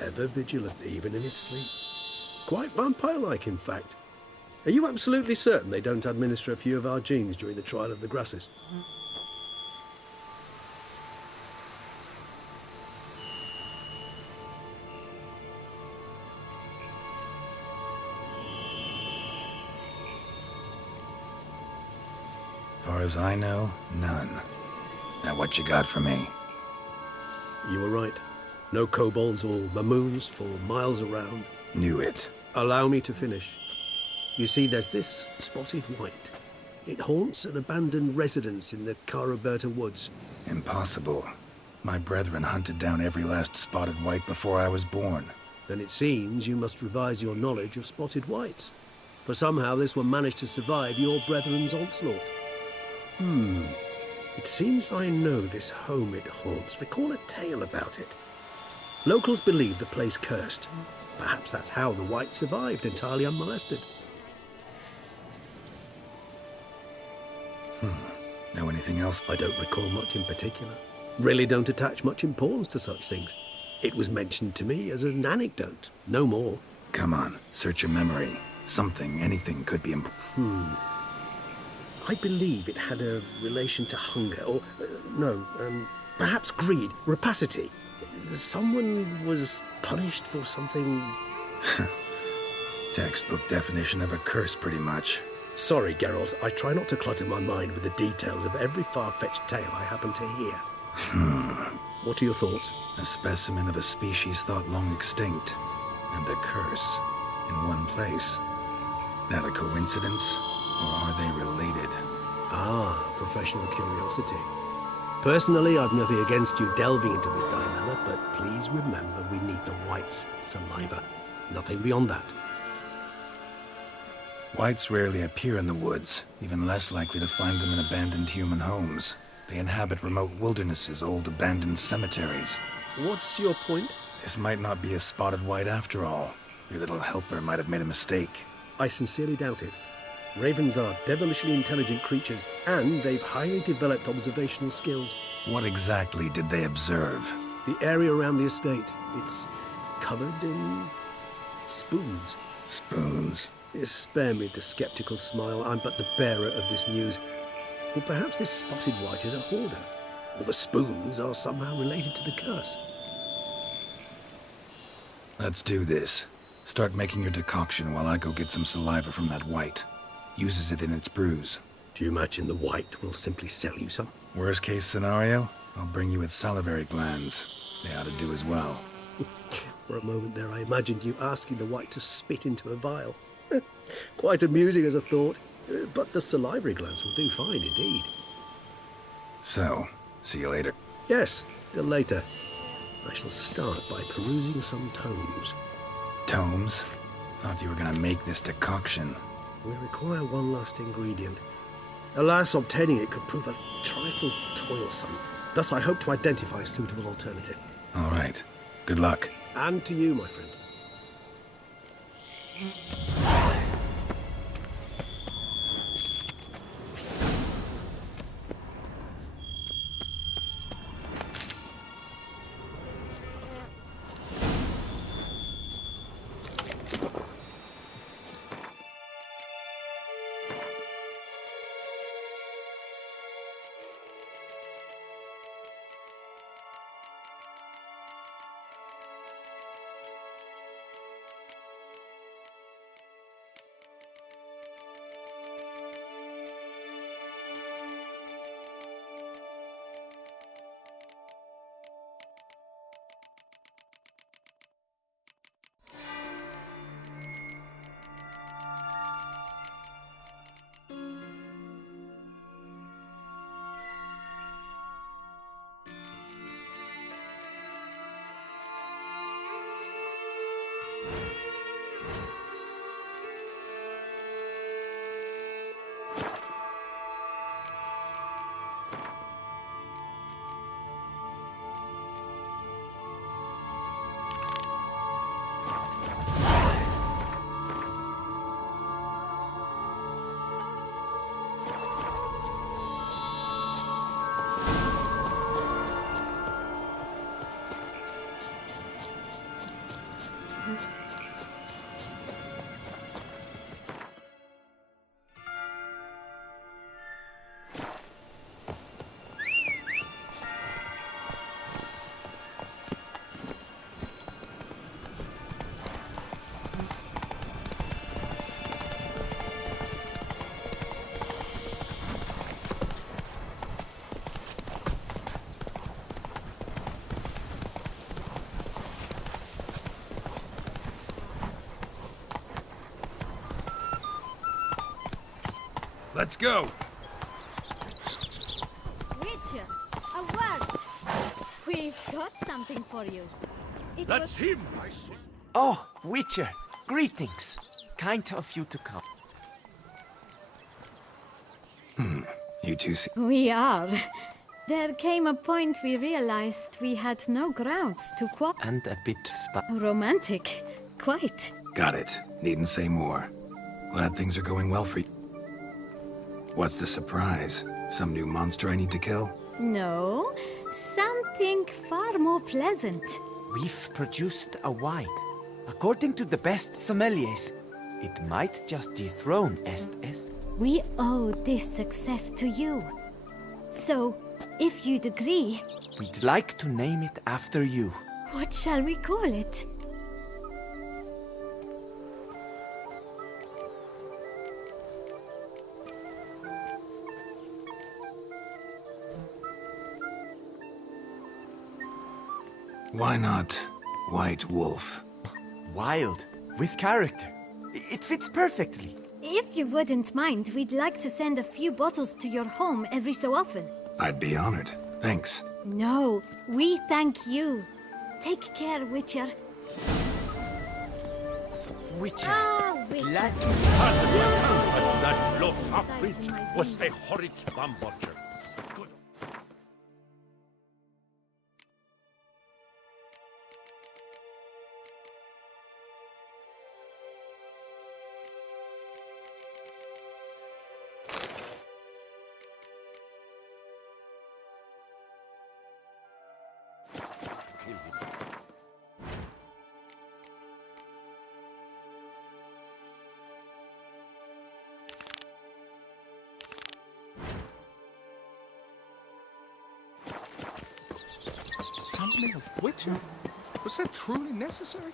Ever vigilant, even in his sleep. Quite vampire-like, in fact. Are you absolutely certain they don't administer a few of our genes during the trial of the grasses? Far as I know, none. Now what you got for me? You were right. No kobolds or mamoons for miles around. Knew it. Allow me to finish. You see, there's this spotted white. It haunts an abandoned residence in the Caraberta woods. Impossible. My brethren hunted down every last spotted white before I was born. Then it seems you must revise your knowledge of spotted whites. For somehow this one managed to survive your brethren's onslaught. It seems I know this home it haunts. Recall a tale about it. Locals believe the place cursed. Perhaps that's how the whites survived entirely unmolested. Know anything else? I don't recall much in particular. Really don't attach much importance to such things. It was mentioned to me as an anecdote, no more. Come on, search your memory. Something, anything could be I believe it had a relation to hunger, or, perhaps greed, rapacity. Someone was punished for something... Textbook definition of a curse, pretty much. Sorry, Geralt, I try not to clutter my mind with the details of every far-fetched tale I happen to hear. What are your thoughts? A specimen of a species thought long extinct, and a curse in one place. That a coincidence, or are they related? Ah, professional curiosity. Personally, I've nothing against you delving into this dilemma, but please remember we need the whites' saliva. Nothing beyond that. Whites rarely appear in the woods, even less likely to find them in abandoned human homes. They inhabit remote wildernesses, old abandoned cemeteries. What's your point? This might not be a spotted white after all. Your little helper might have made a mistake. I sincerely doubt it. Ravens are devilishly intelligent creatures, and they've highly developed observational skills. What exactly did they observe? The area around the estate. It's covered in... spoons. Spoons? Spare me the skeptical smile. I'm but the bearer of this news. Or perhaps this spotted white is a hoarder. Or the spoons are somehow related to the curse. Let's do this. Start making your decoction while I go get some saliva from that white. Uses it in its brews. Do you imagine the white will simply sell you some? Worst case scenario, I'll bring you its salivary glands. They ought to do as well. For a moment there, I imagined you asking the white to spit into a vial. Quite amusing as a thought, but the salivary glands will do fine indeed. So, see you later. Yes, till later. I shall start by perusing some tomes. Tomes? Thought you were gonna make this decoction. We require one last ingredient. Alas, obtaining it could prove a trifle toilsome. Thus, I hope to identify a suitable alternative. All right. Good luck. And to you, my friend. Let's go. Witcher, a word. We've got something for you. That's him, my sister. Oh, Witcher, greetings. Kind of you to come. You two see... We are. There came a point we realized we had no grounds to And a bit romantic. Quite. Got it. Needn't say more. Glad things are going well for you. What's the surprise? Some new monster I need to kill? No, something far more pleasant. We've produced a wine. According to the best sommeliers, it might just dethrone Est. We owe this success to you. So, if you'd agree... We'd like to name it after you. What shall we call it? Why not White Wolf? Wild, with character. It fits perfectly. If you wouldn't mind, we'd like to send a few bottles to your home every so often. I'd be honored. Thanks. No, we thank you. Take care, Witcher. Witcher. Ah, Witcher. Glad to see you. But that low half-breed was a horrid bum-butcher. Good. Summoning a witcher? Was that truly necessary?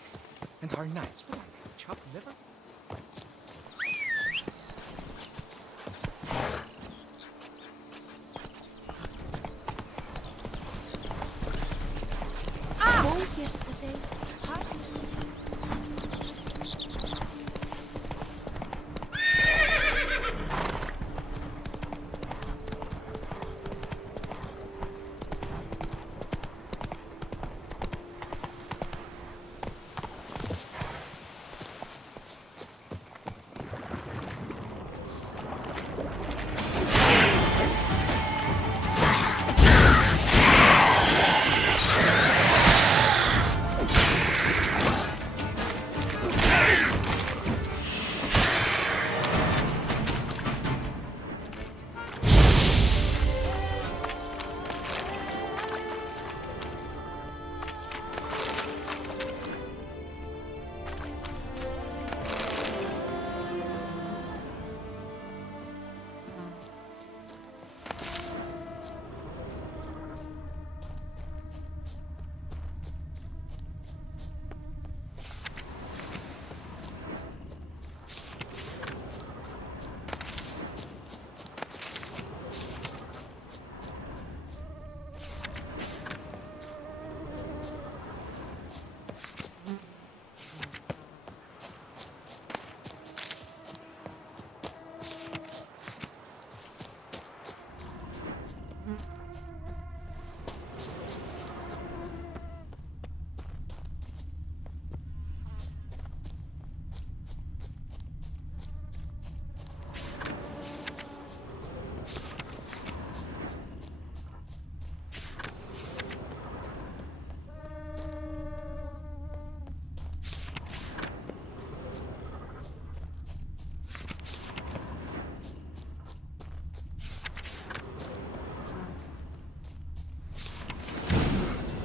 And our knights were like chopped liver? Balls yesterday. Heart yesterday.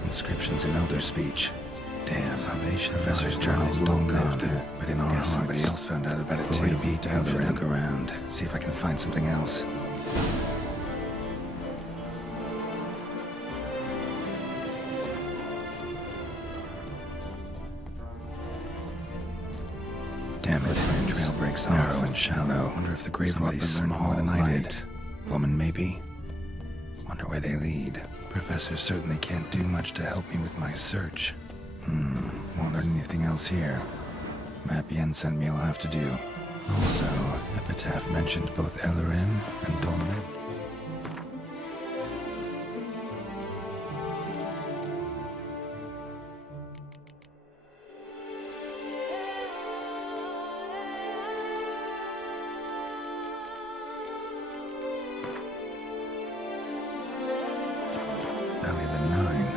Inscriptions in Elder speech. Damn, Professor's journal's long gone, but in our hearts, somebody else found out about it too. Time to look around, see if I can find something else. Damn it, the trail breaks off. Narrow and shallow. Wonder if the grave robbers learned more than I did. Woman, maybe? Wonder where they lead. Professor certainly can't do much to help me with my search. Won't learn anything else here. Map Yen sent me will have to do. Also, Epitaph mentioned both Ellerin and Dolmed. Valley of the Nine.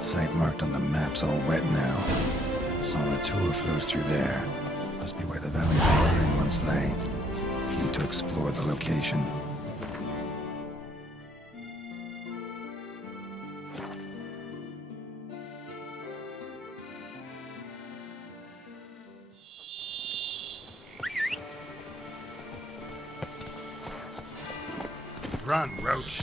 Site marked on the map's all wet now. Tour flows through there. Must be where the Valley of the Nine once lay. Need to explore the location. Run, Roach.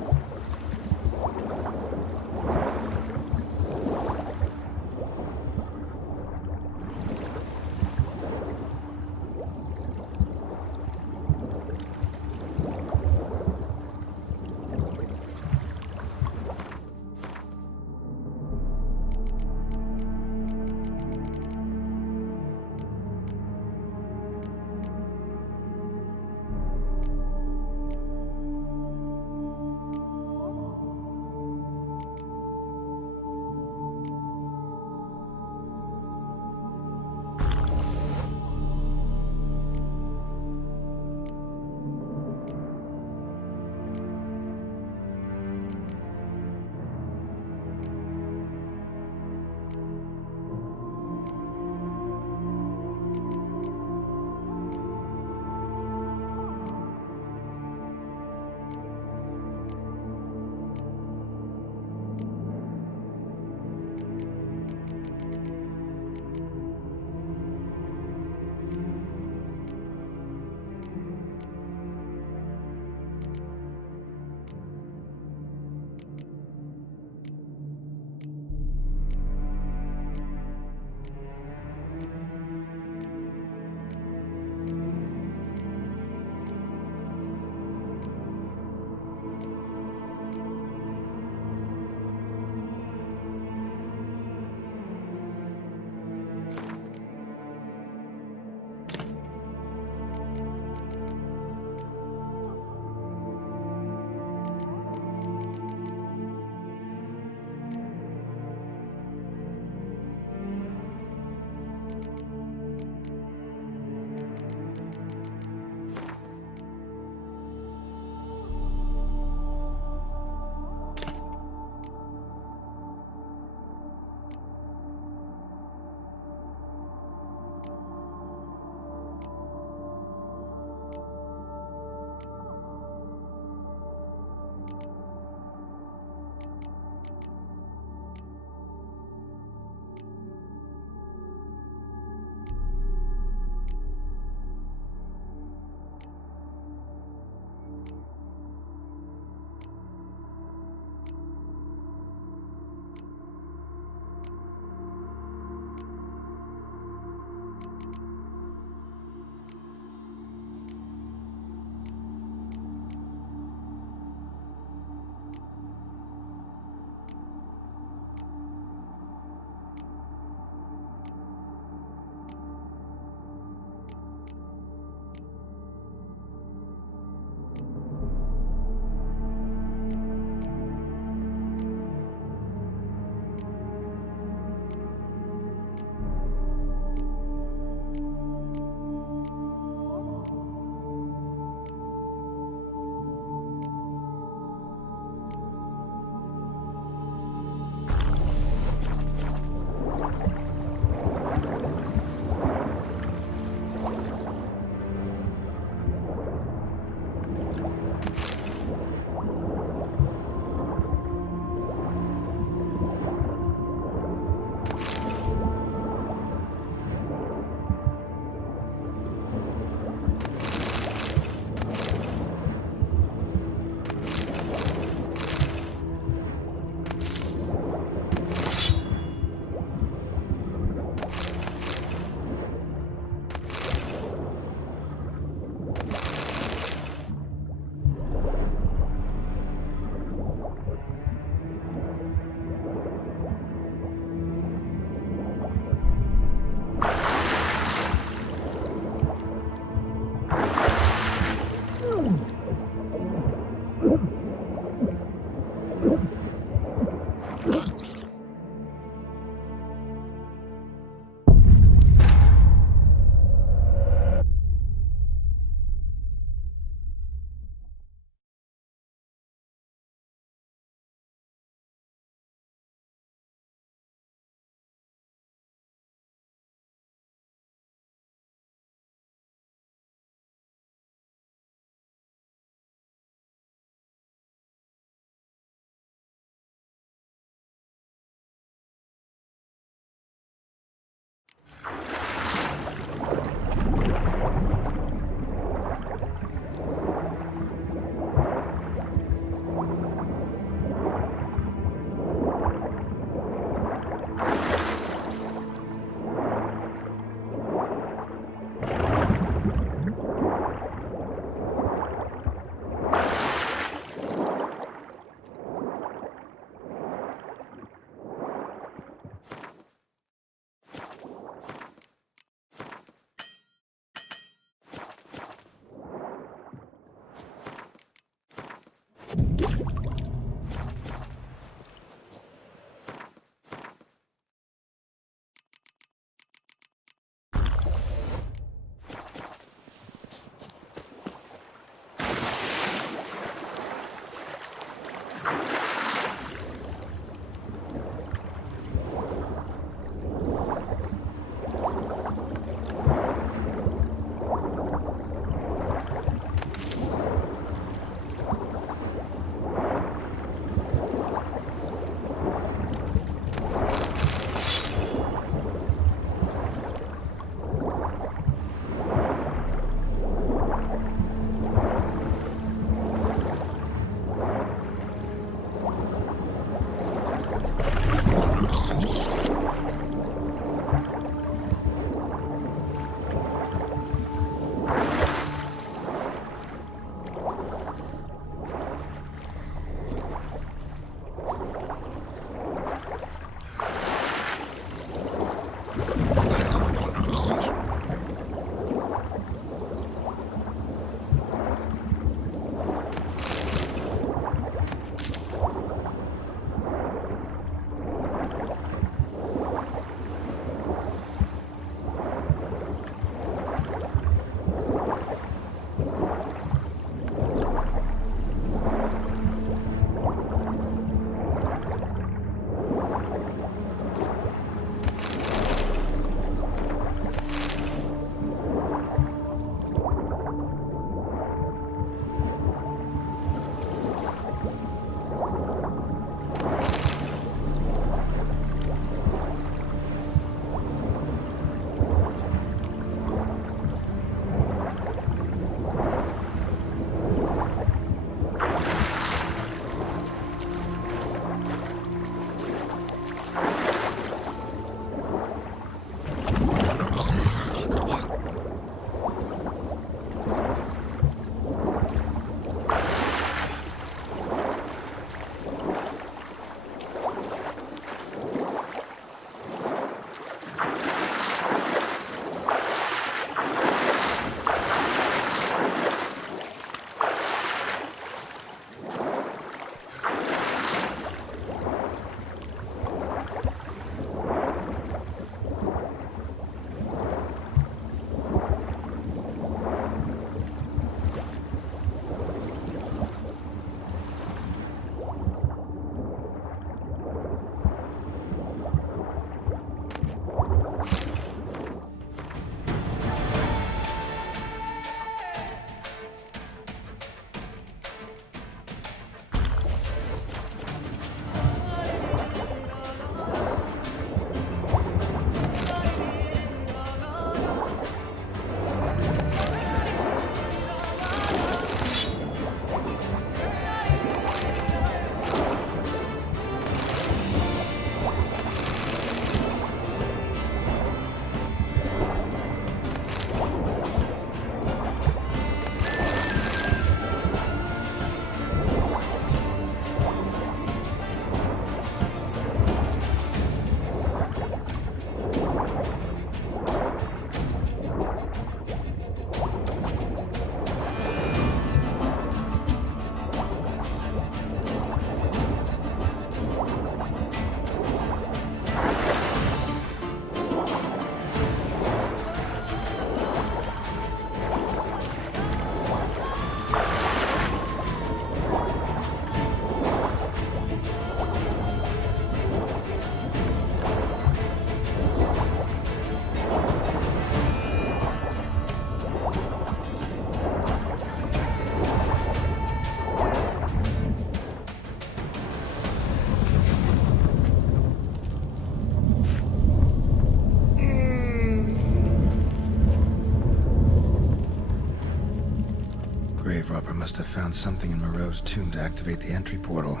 found something in Moreau's tomb to activate the entry portal.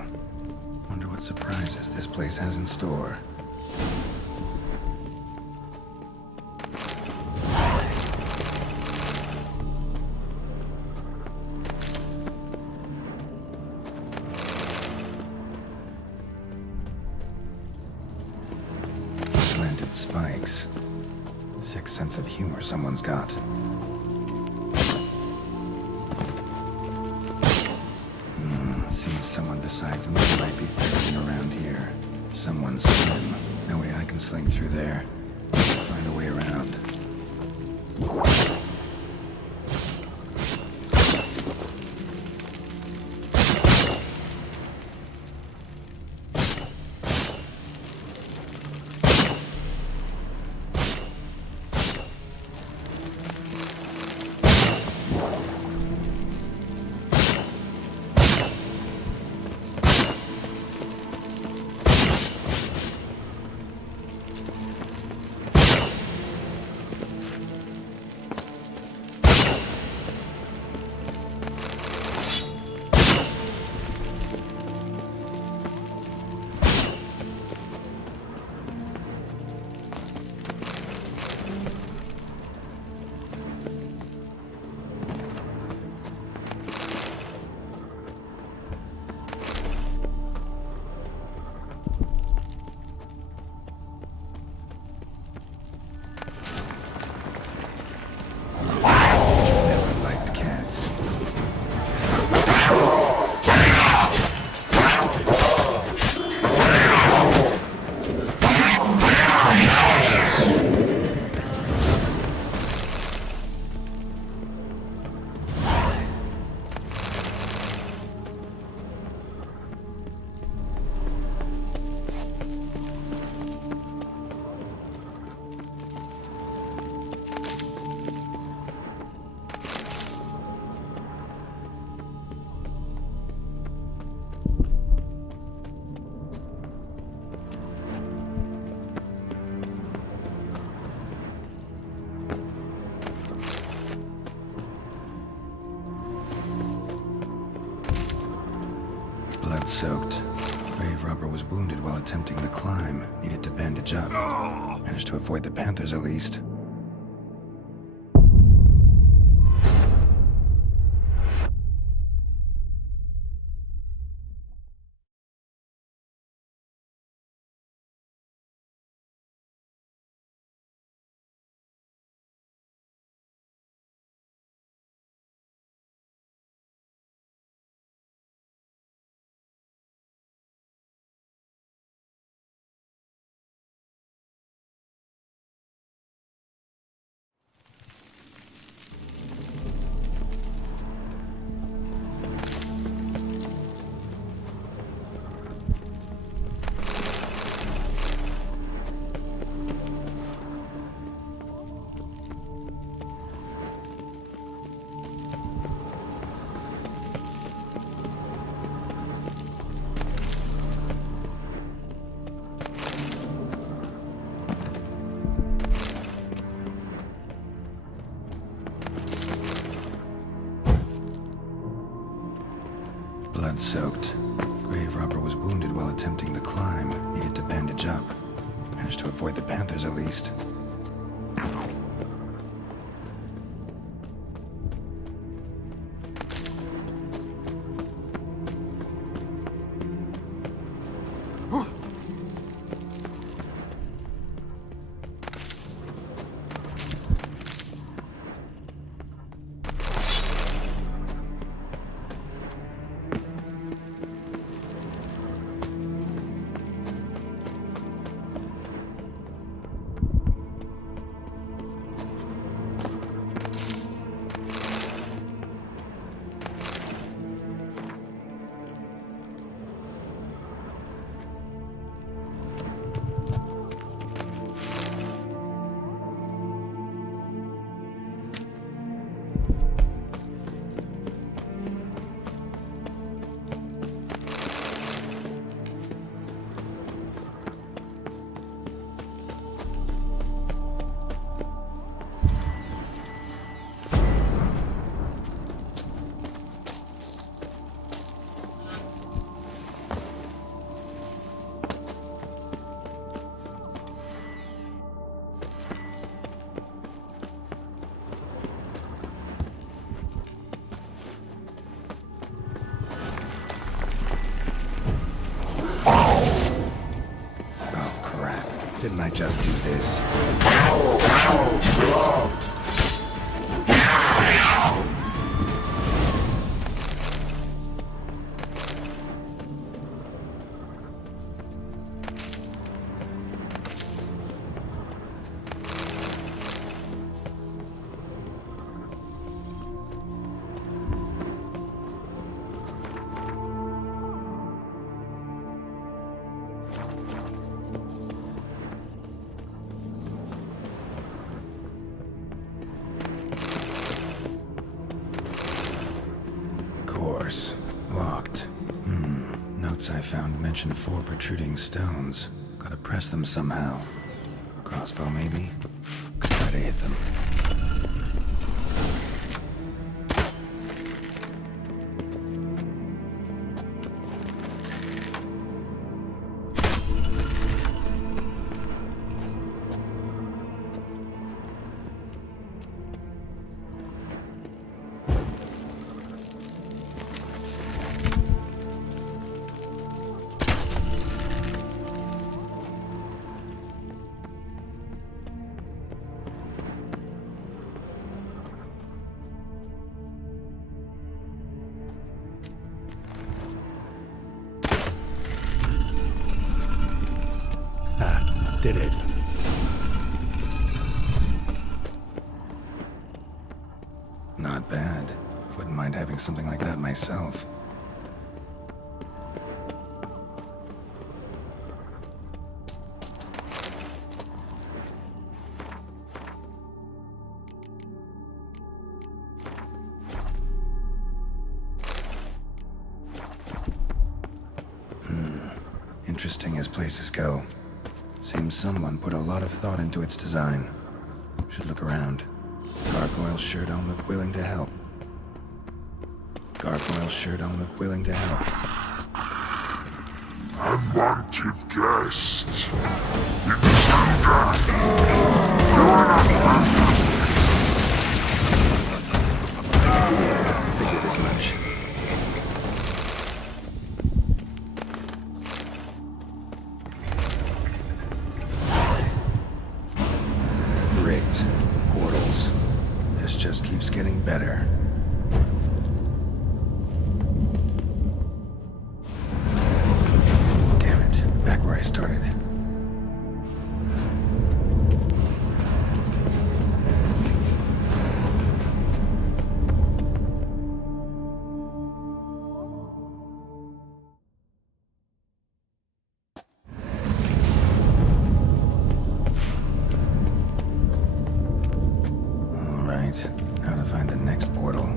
Wonder what surprises this place has in store. Slanted spikes. Sick sense of humor someone's got. Seems someone besides me might be ferreting around here. Someone's slim. No way I can sling through there. Find a way around. Blood-soaked. Grave robber was wounded while attempting the climb. Needed to bandage up. Managed to avoid the panthers at least. Blood-soaked. Grave robber was wounded while attempting the climb. Needed to bandage up. Managed to avoid the panthers at least. Didn't I just do this? Course. Locked. Notes I found mention 4 protruding stones. Gotta press them somehow. Crossbow, maybe? Could try to hit them. Did it. Not bad. Wouldn't mind having something like that myself. Interesting as places go. Seems someone put a lot of thought into its design. Should look around. Gargoyles sure don't look willing to help. Gargoyles sure don't look willing to help. Unwanted guest. Intruder. Yeah, figured as much. Great. Portals. This just keeps getting better. Damn it. Back where I started. How to find the next portal.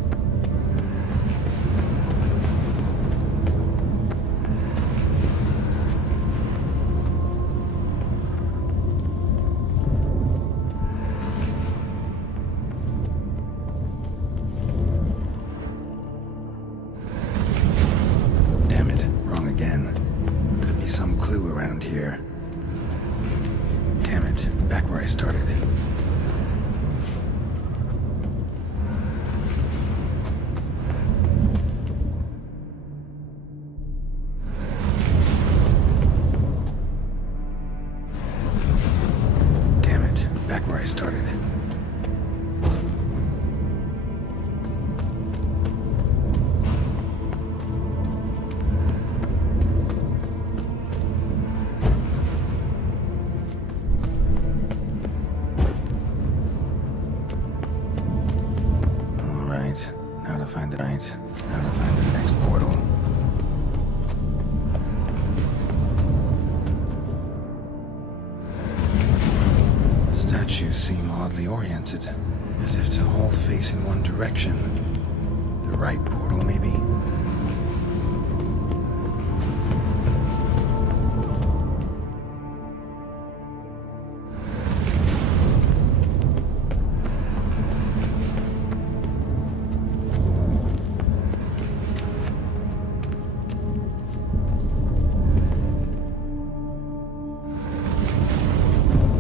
Damn it, wrong again. Could be some clue around here. Damn it, back where I started. Back where I started. Alright, now to find the next portal. Statues seem oddly oriented, as if to all face in one direction. The right portal, maybe?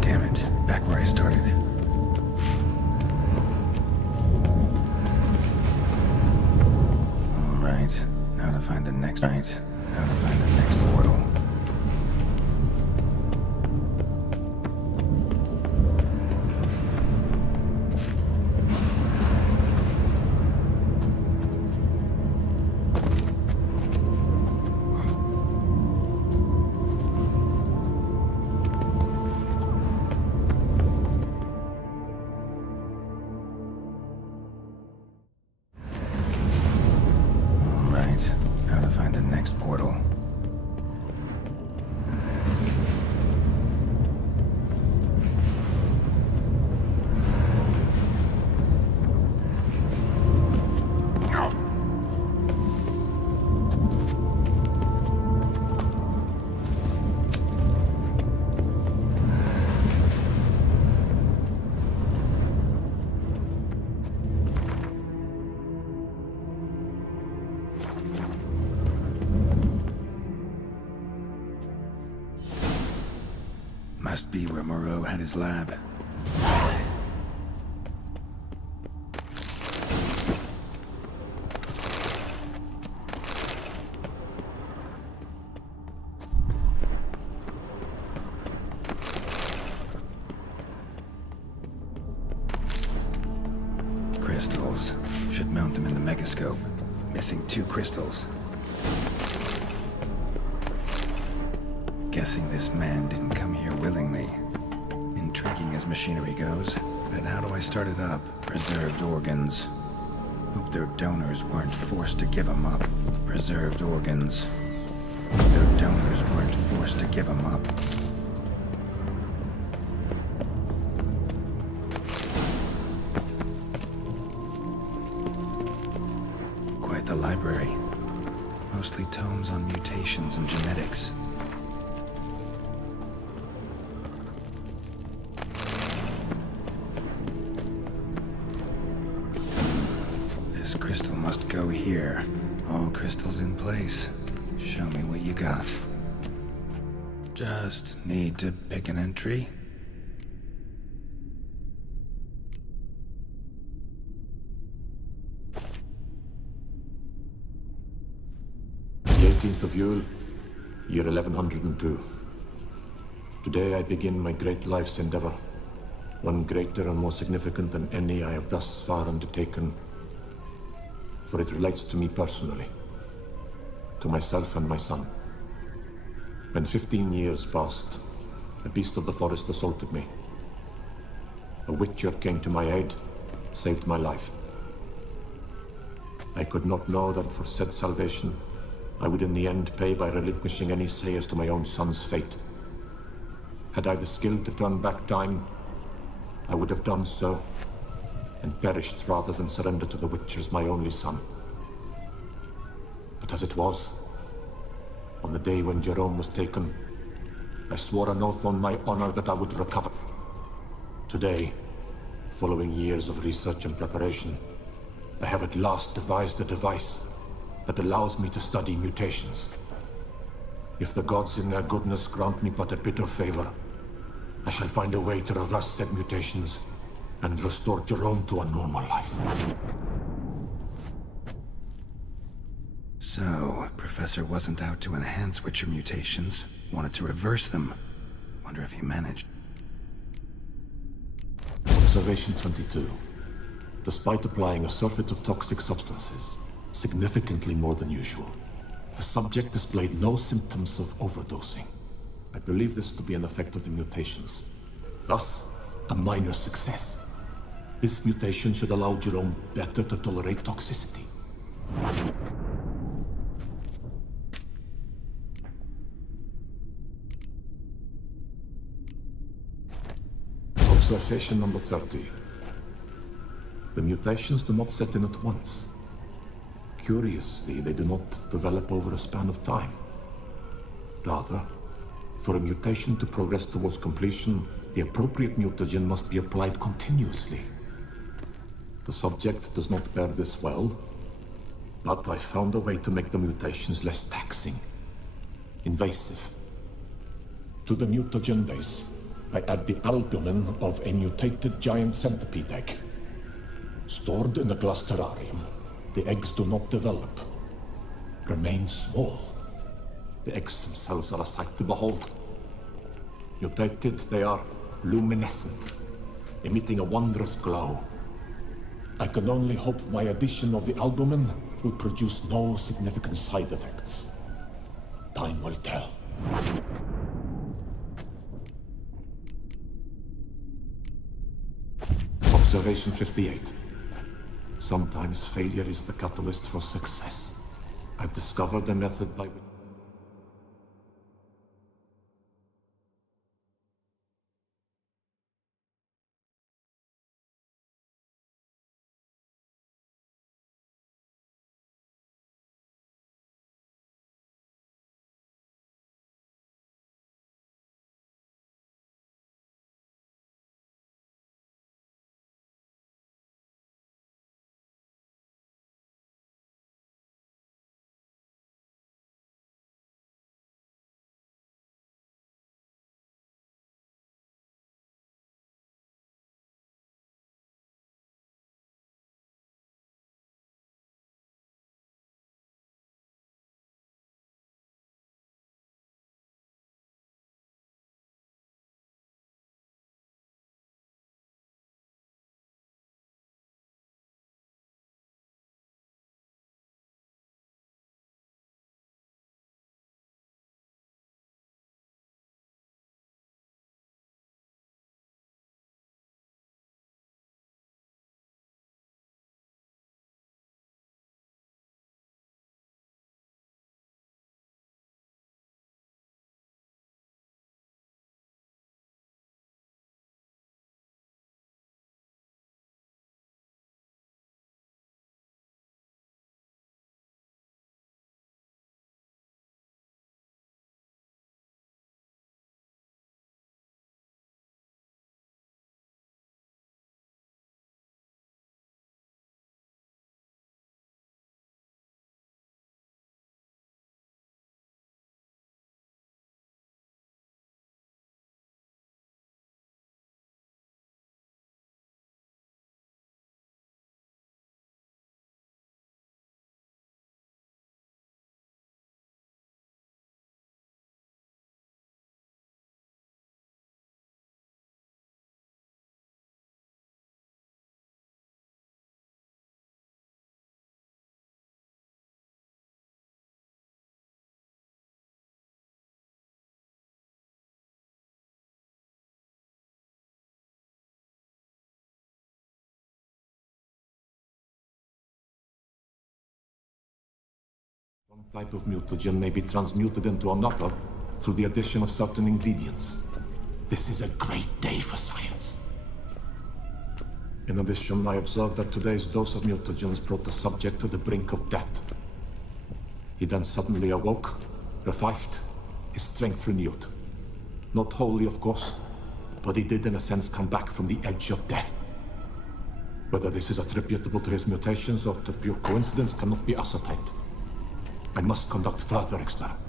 Damn it, back where I started. Now to find the next portal. Must be where Moreau had his lab. Crystals. Should mount them in the megascope. Missing 2 crystals. Guessing this man didn't come here willingly. Intriguing as machinery goes, but how do I start it up? Preserved organs. Hope their donors weren't forced to give them up. Preserved organs. Hope their donors weren't forced to give them up. Quite the library. Mostly tomes on mutations and genetics. This crystal must go here. All crystals in place. Show me what you got. Just need to pick an entry. The 18th of Yule, year 1102. Today I begin my great life's endeavor. One greater and more significant than any I have thus far undertaken. For it relates to me personally. To myself and my son. When 15 years passed, a beast of the forest assaulted me. A witcher came to my aid, saved my life. I could not know that for said salvation, I would in the end pay by relinquishing any say as to my own son's fate. Had I the skill to turn back time, I would have done so, and perished rather than surrender to the Witchers my only son. But as it was, on the day when Jerome was taken, I swore an oath on my honor that I would recover. Today, following years of research and preparation, I have at last devised a device that allows me to study mutations. If the gods in their goodness grant me but a bit of favor, I shall find a way to reverse said mutations and restore Jerome to a normal life. So, Professor wasn't out to enhance Witcher mutations, wanted to reverse them. Wonder if he managed. Observation 22. Despite applying a surfeit of toxic substances, significantly more than usual, the subject displayed no symptoms of overdosing. I believe this to be an effect of the mutations. Thus, a minor success. This mutation should allow Jerome better to tolerate toxicity. Observation number 30. The mutations do not set in at once. Curiously, they do not develop over a span of time. Rather, for a mutation to progress towards completion, the appropriate mutagen must be applied continuously. The subject does not bear this well, but I found a way to make the mutations less taxing, invasive. To the mutagen base, I add the albumin of a mutated giant centipede egg. Stored in a glass terrarium, the eggs do not develop, remain small. The eggs themselves are a sight to behold. Mutated, they are luminescent, emitting a wondrous glow. I can only hope my addition of the albumin will produce no significant side effects. Time will tell. Observation 58. Sometimes failure is the catalyst for success. I've discovered a method by which One type of mutagen may be transmuted into another through the addition of certain ingredients. This is a great day for science. In addition, I observed that today's dose of mutagens brought the subject to the brink of death. He then suddenly awoke, revived, his strength renewed. Not wholly, of course, but he did in a sense come back from the edge of death. Whether this is attributable to his mutations or to pure coincidence cannot be ascertained. I must conduct further experiments.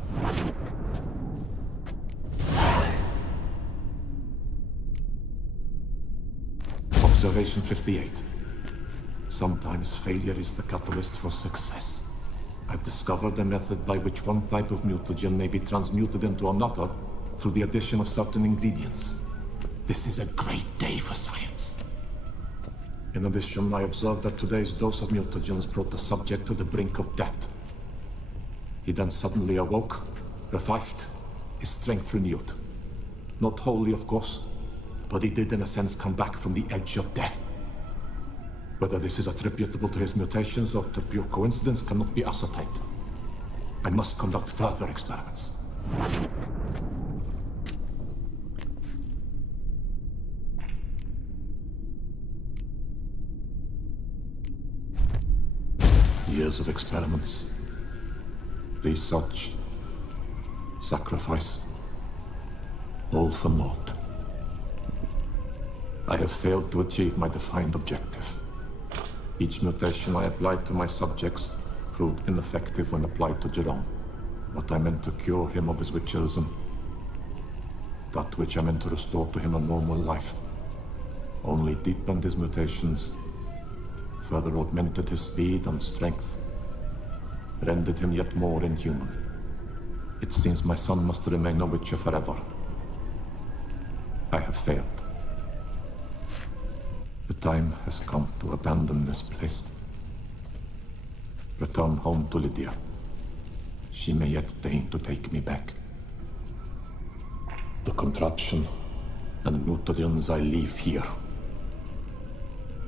Observation 58. Sometimes failure is the catalyst for success. I've discovered a method by which one type of mutagen may be transmuted into another through the addition of certain ingredients. This is a great day for science. In addition, I observed that today's dose of mutagens brought the subject to the brink of death. He then suddenly awoke, revived, his strength renewed. Not wholly, of course, but he did in a sense come back from the edge of death. Whether this is attributable to his mutations or to pure coincidence cannot be ascertained. I must conduct further experiments. Years of experiments, research, sacrifice, all for naught. I have failed to achieve my defined objective. Each mutation I applied to my subjects proved ineffective when applied to Jerome. What I meant to cure him of his witcherism, that which I meant to restore to him a normal life, only deepened his mutations, further augmented his speed and strength, rendered him yet more inhuman. It seems my son must remain a witcher forever. I have failed. The time has come to abandon this place. Return home to Lydia. She may yet deign to take me back. The contraption and mutagens I leave here.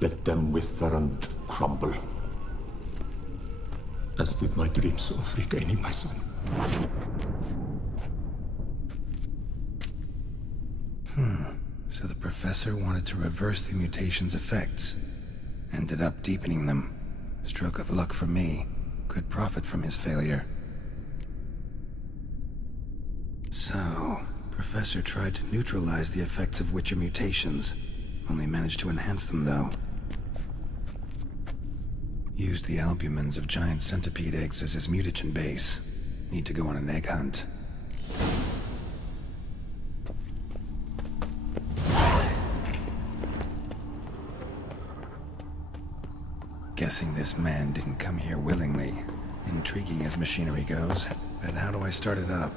Let them wither and crumble. As did my dreams of regaining my son. So the professor wanted to reverse the mutation's effects. Ended up deepening them. Stroke of luck for me. Could profit from his failure. So, Professor tried to neutralize the effects of Witcher mutations. Only managed to enhance them, though. Used the albumins of giant centipede eggs as his mutagen base. Need to go on an egg hunt. Guessing this man didn't come here willingly. Intriguing as machinery goes, but how do I start it up?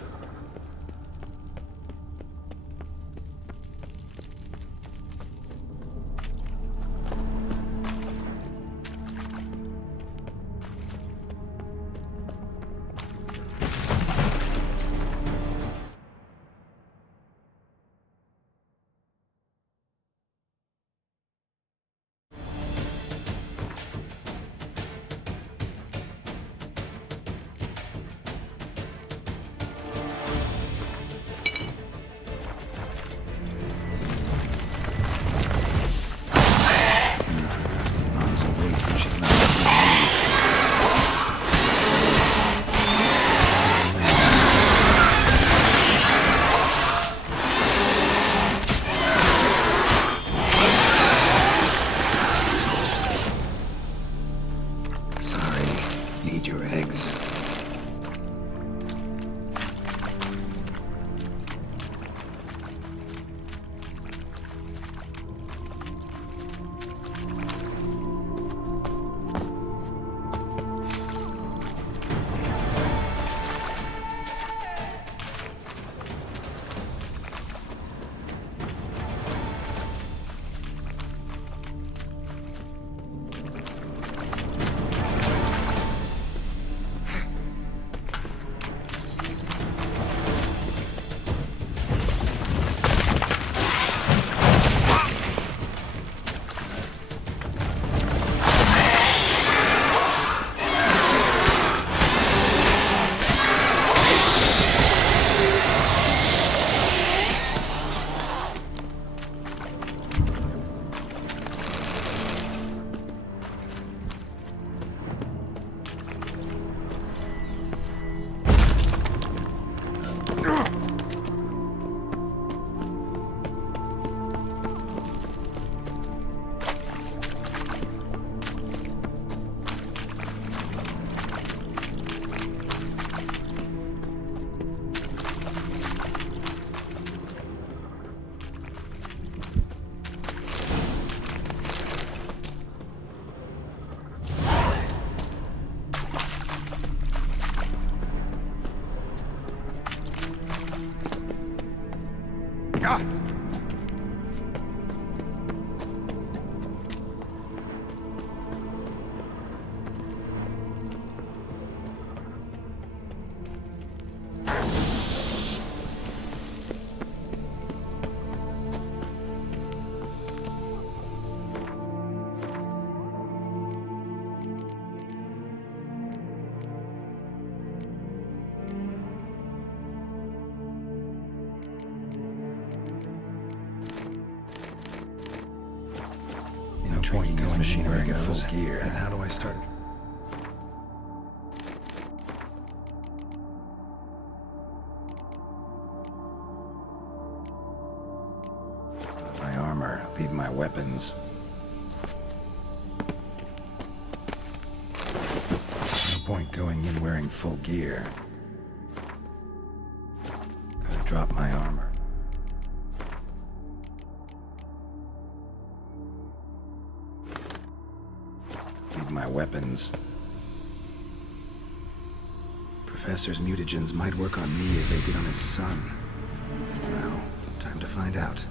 Yeah. Point this machinery in full gear. And how do I start it? My armor, leave my weapons. No point going in wearing full gear. Gotta drop my armor. My weapons. Professor's mutagens might work on me as they did on his son. Well, time to find out.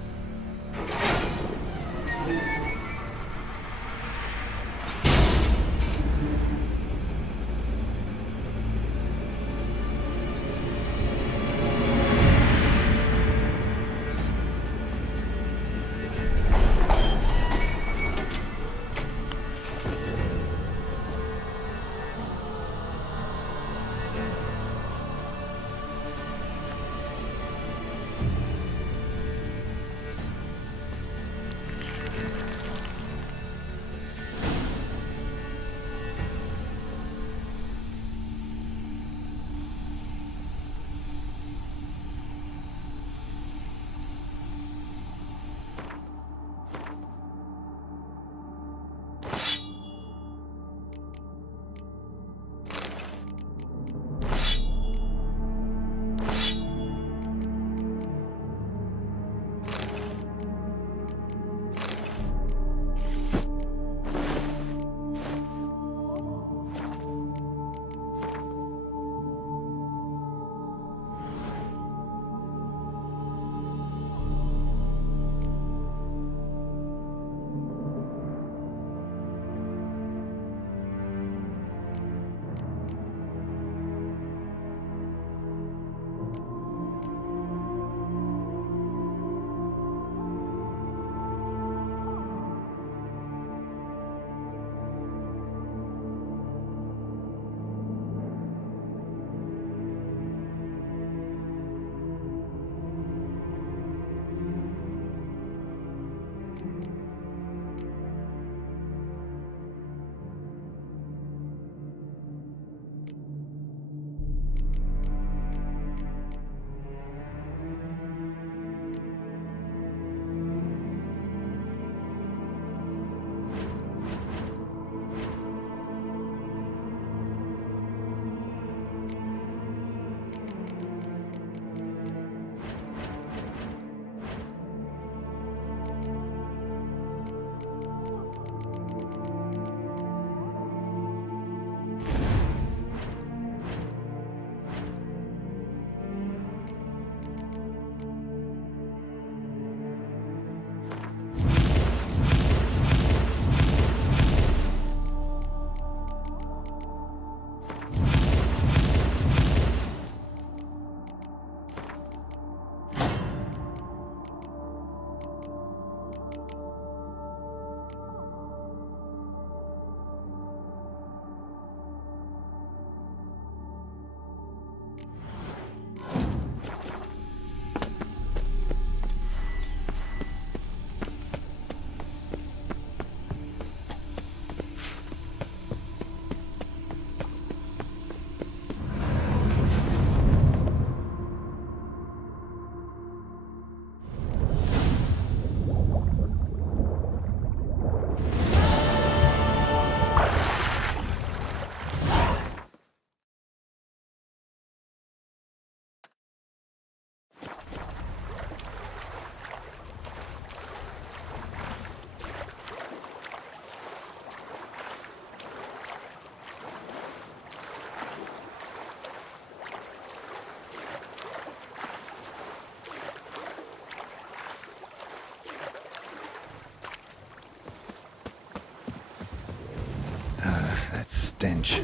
stench.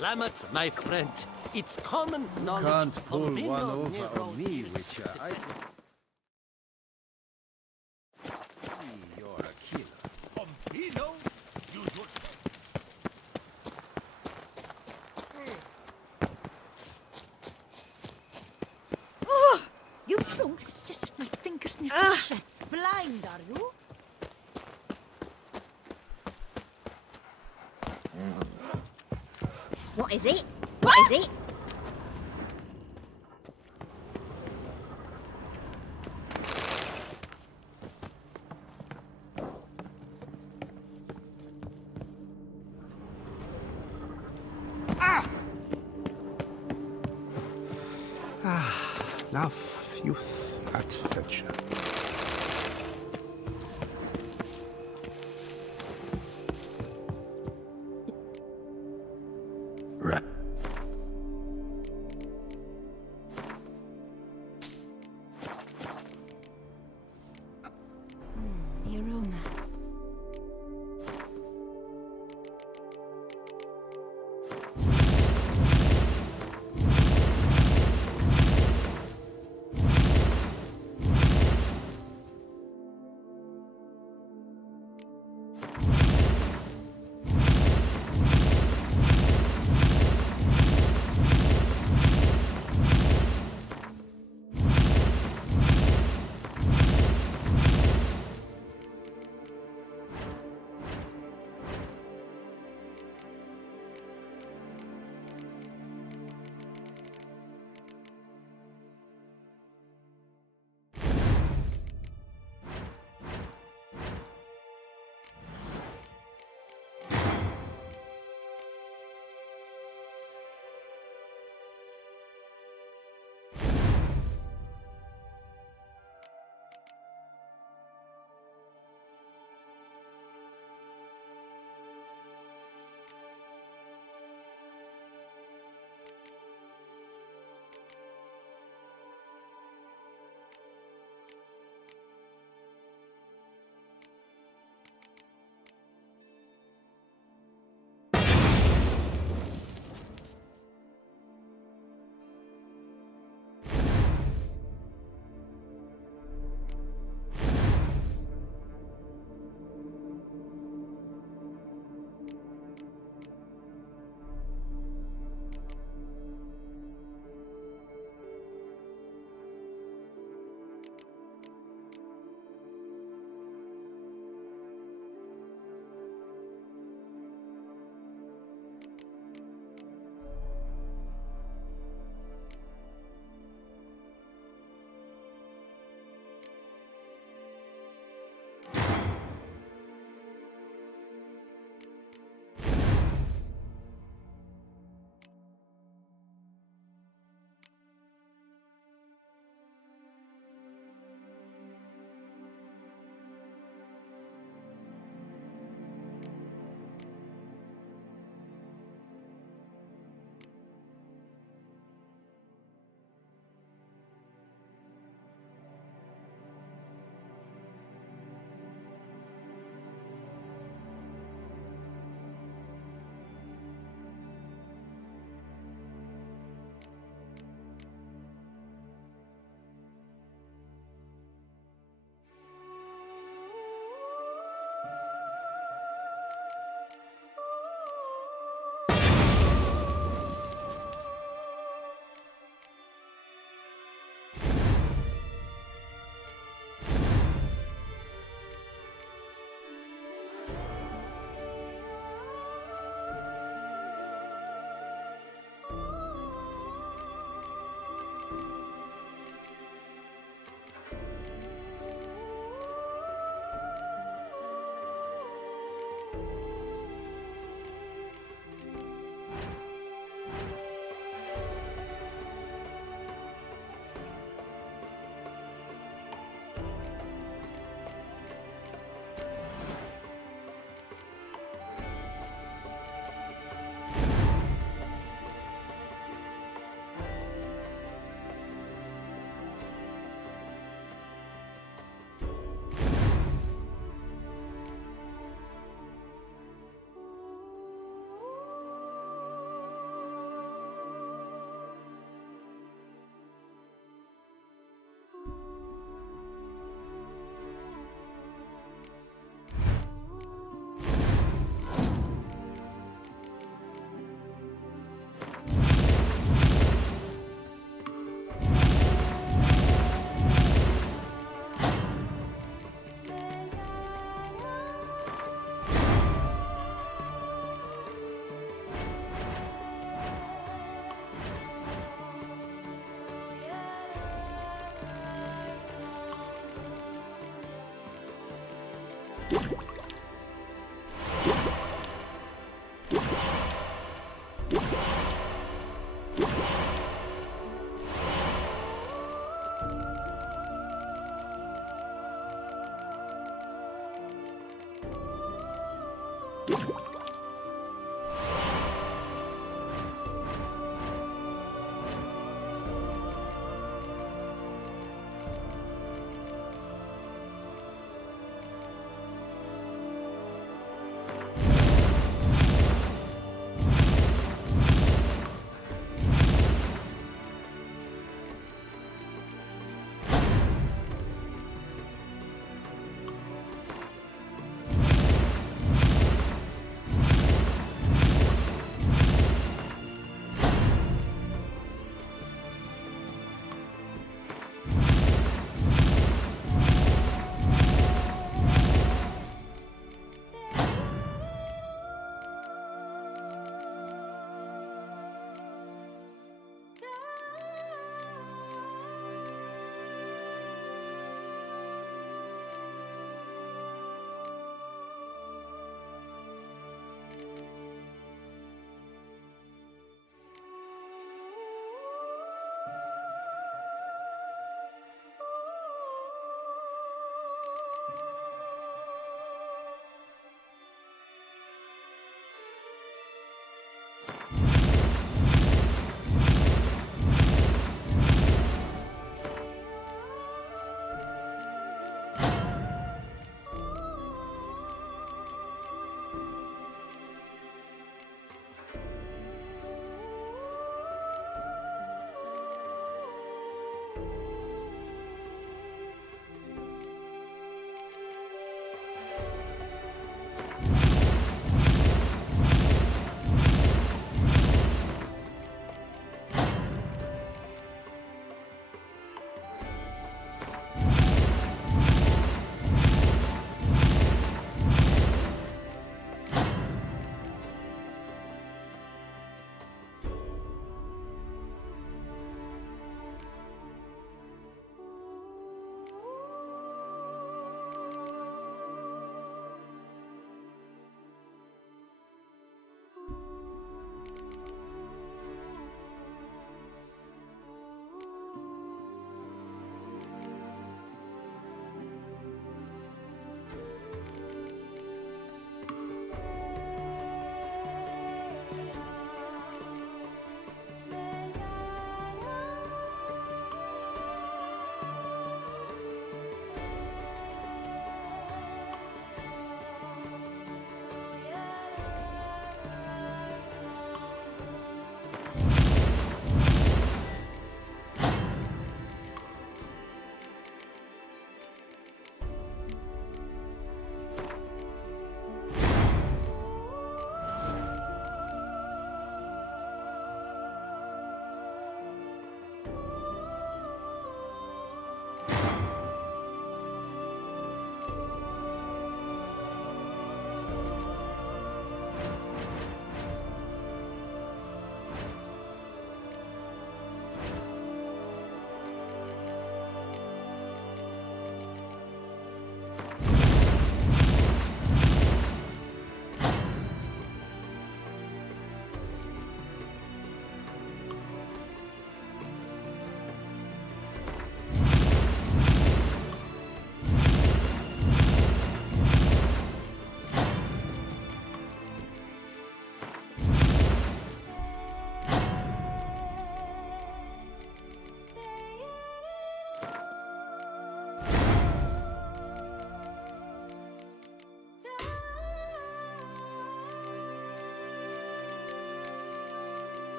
Lamotte, my friend, it's common knowledge. Can't pull Pompino one over Nero on me, is- Witcher. You're a killer. Pompino? Usual. Oh, you drunk? I've scissored my fingers and your shreds. Blind, are you? What is it? What is it? Love, youth, adventure. Right. The aroma.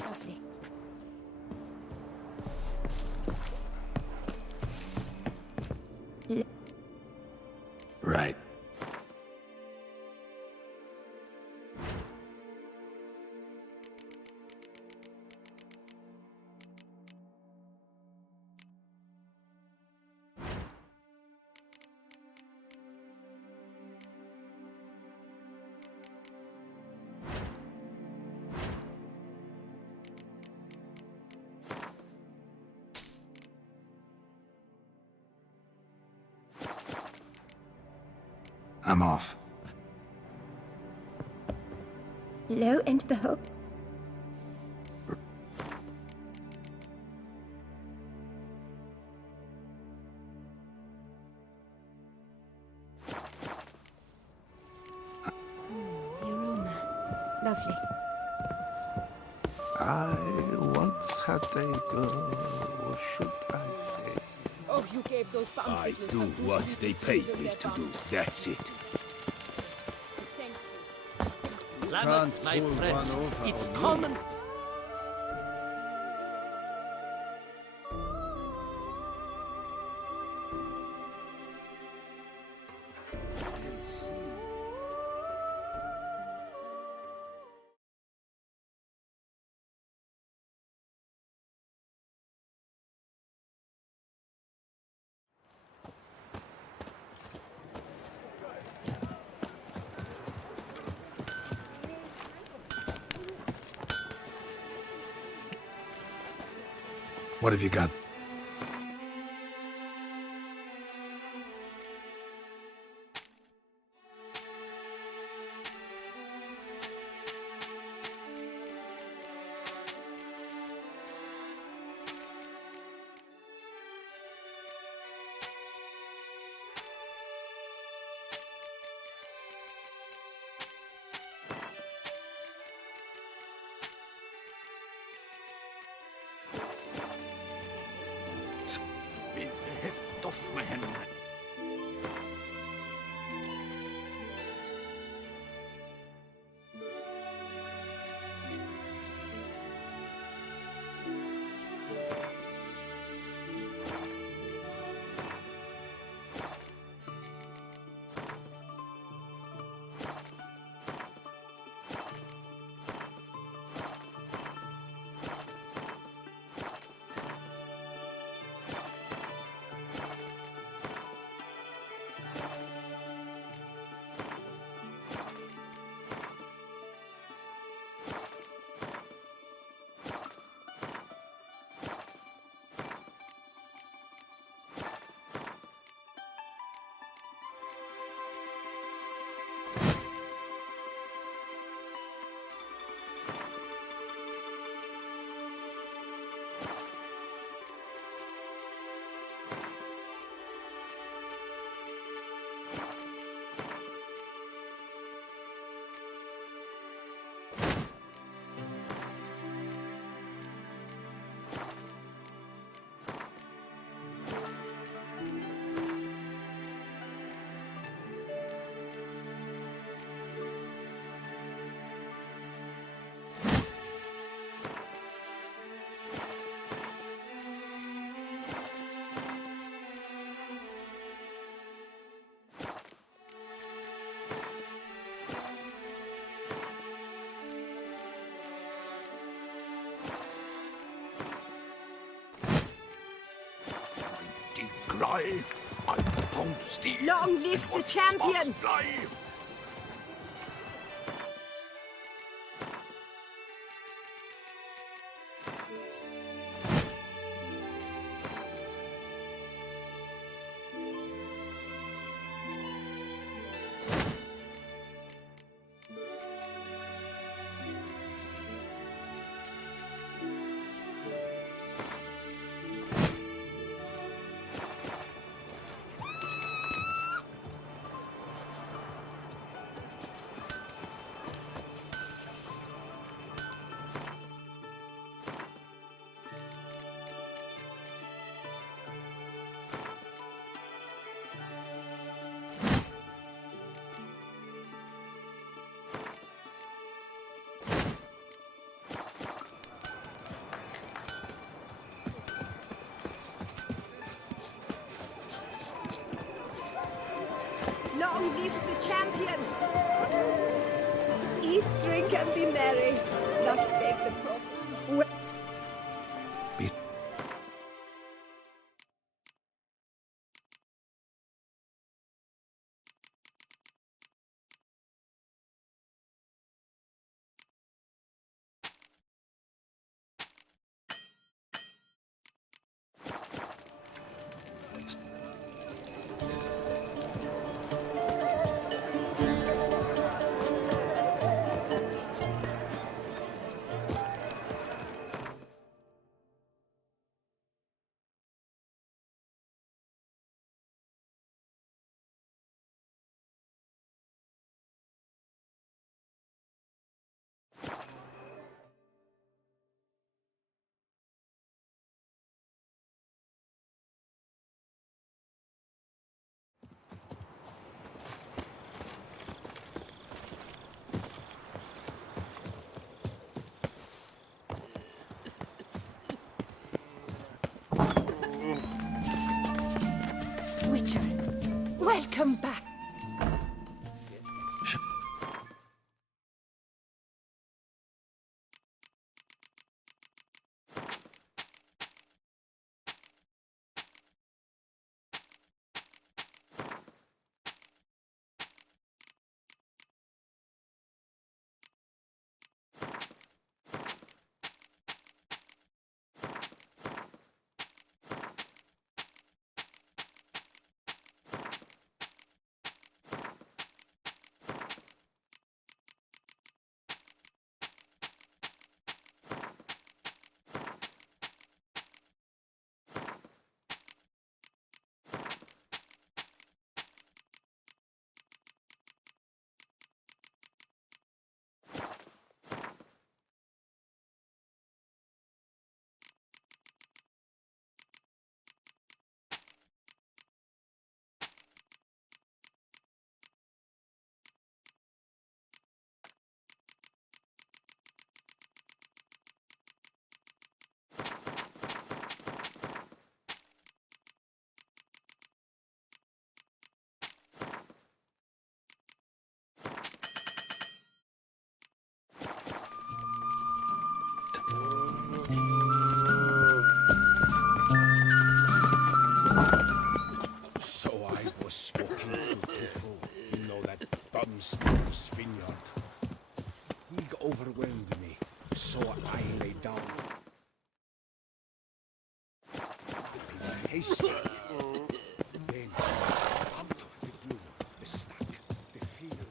Lovely. Right. I'm off. Lo and behold. The aroma. Lovely. I once had a girl, or should I say? Oh, you gave those I do what they paid me to do. That's it. Lamet, my friend, it's common. What have you got? Off med henne. Cry, I pound steel. Long live the champion! Fly. Long live the champion! Eat, drink, and be merry. Thus spake the prophet. Witcher, welcome back. So I was walking through Tufu, you know, that bum-sniffer's vineyard. It overwhelmed me, so I lay down. In haste, then, out of the blue, the stack, the field.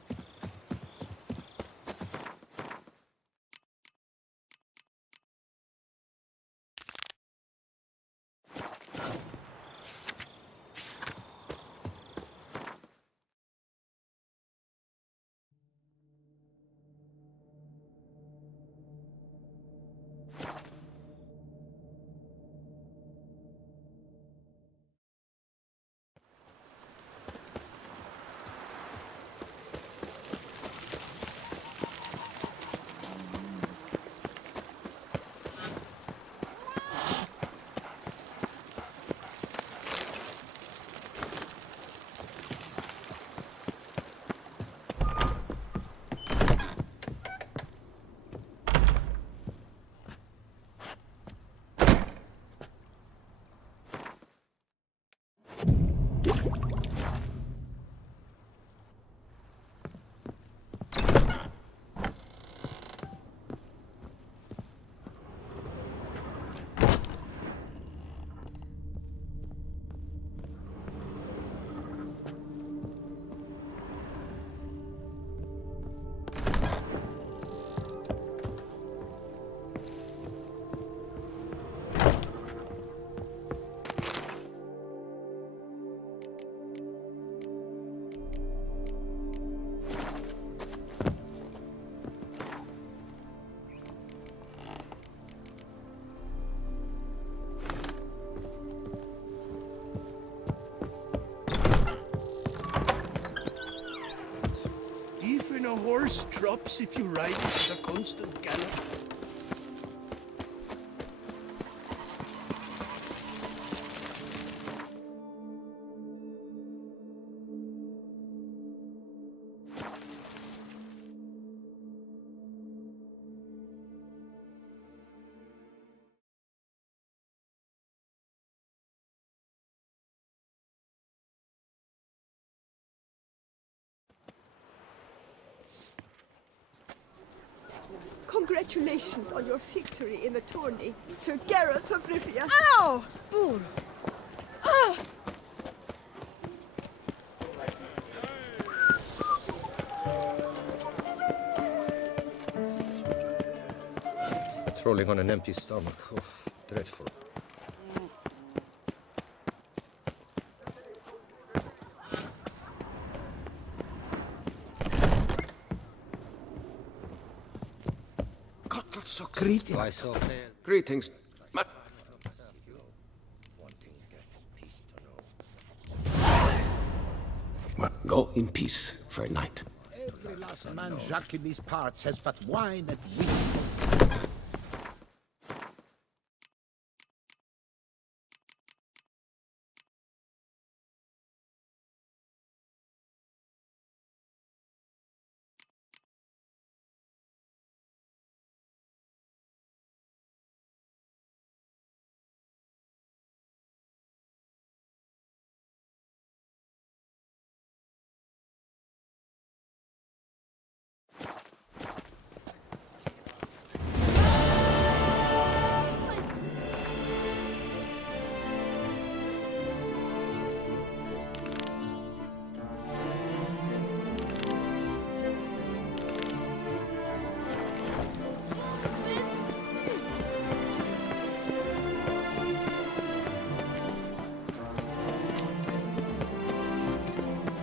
Even a horse drops if you ride it at a constant gallop. Congratulations on your victory in the tourney, Sir Geralt of Rivia. Ow! Bull! Ah! Patrolling on an empty stomach. Oof, dreadful. Greetings. Greetings. What? Go in peace for a night. Every last man Jacques in these parts has but wine and wheat.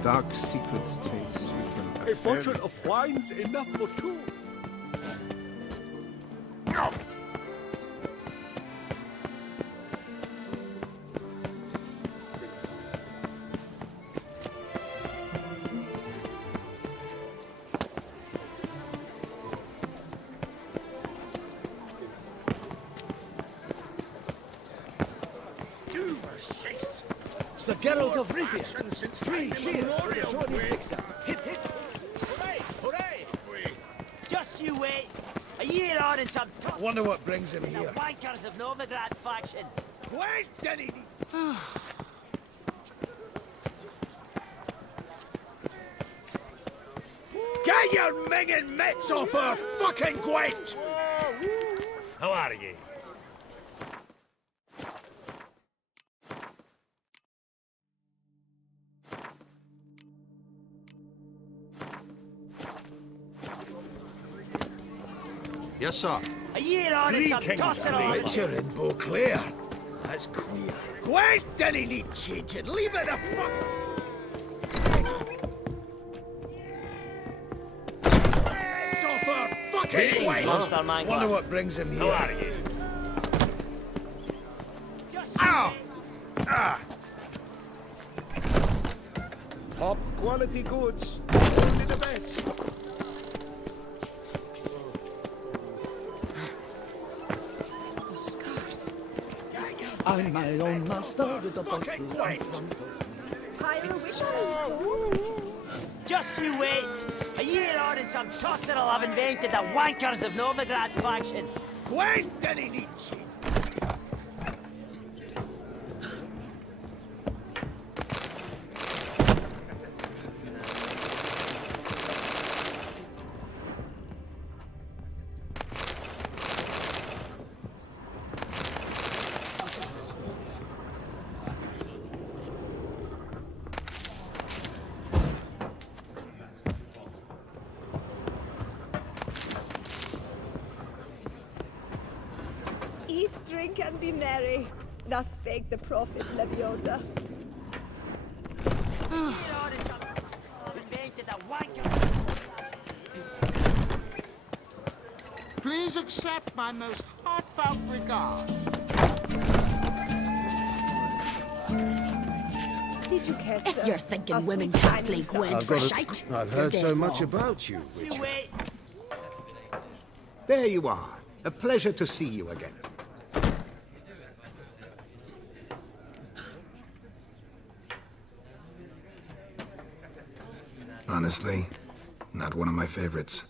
Dark secret states from A bottle of wine's enough for two. Sir Geralt of Rivia. 3 cheers for the tourney's victor. Hip, hip. Hooray! Hooray! Just you wait. A year on and some... Wonder what brings him The here. wankers of Novigrad faction. Wait, Denny! Get your minging mitts off her fucking Gwent! How are ye? Yes, sir. A year on and some tossing all... Witcher in Beauclair. That's queer. Gwent didn't need changing. Leave it the fuck... It's off her fucking Greetings, Gwent! Monster Mangler. Wonder what brings him here. How are you? Ow! Ah! Top quality goods. Only the best. The scars. I'm my own master with a bottle Fucking in Gwent! front of Higher wishes. Just you wait. A year on and some tosser will have invented the wankers of Novigrad faction. Gwent didn't need changing. Eat, drink, and be merry. Thus spake the prophet Lebioda. A year on and some have invented the wankers. Please accept my most heartfelt regards. Did you kiss If her? you're thinking Us women with can't shining play sun. Gwent for shite, I've you're heard so dead much wrong. about you, You Witcher. wait. There you are. A pleasure to see you again. Honestly, Not one of my favorites.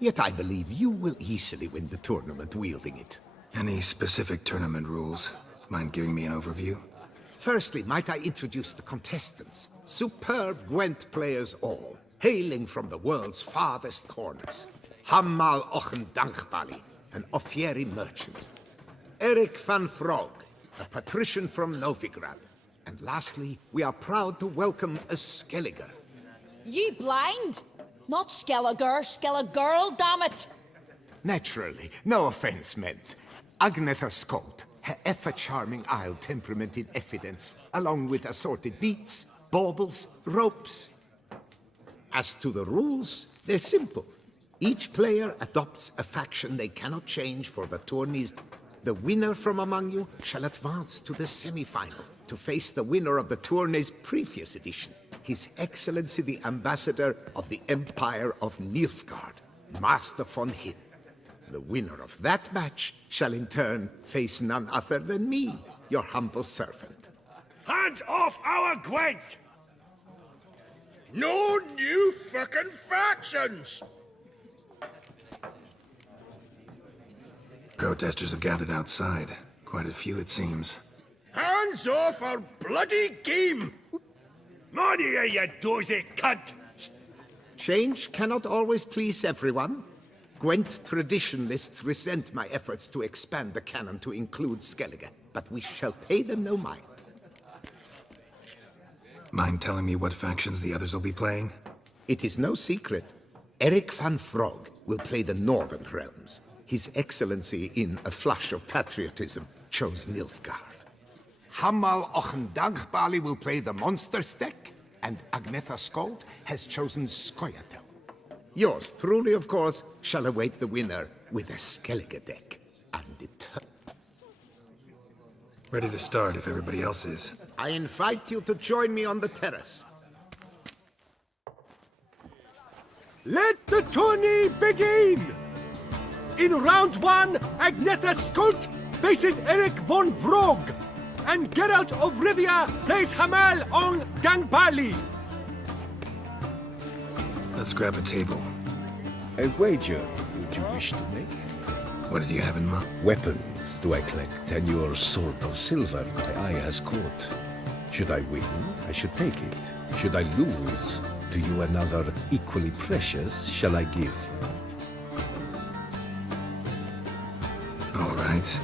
Yet I believe you will easily win the tournament wielding it. Any specific tournament rules? Mind giving me an overview? Firstly, might I introduce the contestants? Superb Gwent players all, hailing from the world's farthest corners. Hammal Ochen Dankbali, an Offieri merchant. Eric van Frog, a patrician from Novigrad. And lastly, we are proud to welcome a Skelliger. You blind? Not Skelliger, damn it! Naturally, no offense meant. Agnetha Skolt, her ever-charming Isle temperament in evidence, along with assorted beats, baubles, ropes. As to the rules, they're simple. Each player adopts a faction they cannot change for the tourneys. The winner from among you shall advance to the semi-final to face the winner of the tourney's previous edition, His Excellency the Ambassador of the Empire of Nilfgaard, Master von Hin. The winner of that match shall in turn face none other than me, your humble servant. Hands off our Gwent! No new fucking factions! Protesters have gathered outside. Quite a few, it seems. Hands off our bloody game! Money, you dozy cunt! Change cannot always please everyone. Gwent traditionalists resent my efforts to expand the canon to include Skellige, but we shall pay them no mind. Mind telling me what factions the others will be playing? It is no secret. Eric van Frog will play the Northern Realms. His Excellency, in a flush of patriotism, chose Nilfgaard. Hammal Ochendagbali will play the Monsters deck, and Agnetha Skolt has chosen Skoyatel. Yours truly, of course, shall await the winner with a Skellige deck. Ready to start if everybody else is. I invite you to join me on the terrace. Let the tourney begin! In round one, Agnetha Skolt faces Eric von Vrog, and Geralt of Rivia plays Hamal on Gangbali. Let's grab a table. A wager would you wish to make? What did you have in mind? Weapons do I collect, and your sword of silver my eye has caught. Should I win, I should take it. Should I lose, to you another equally precious shall I give. All right.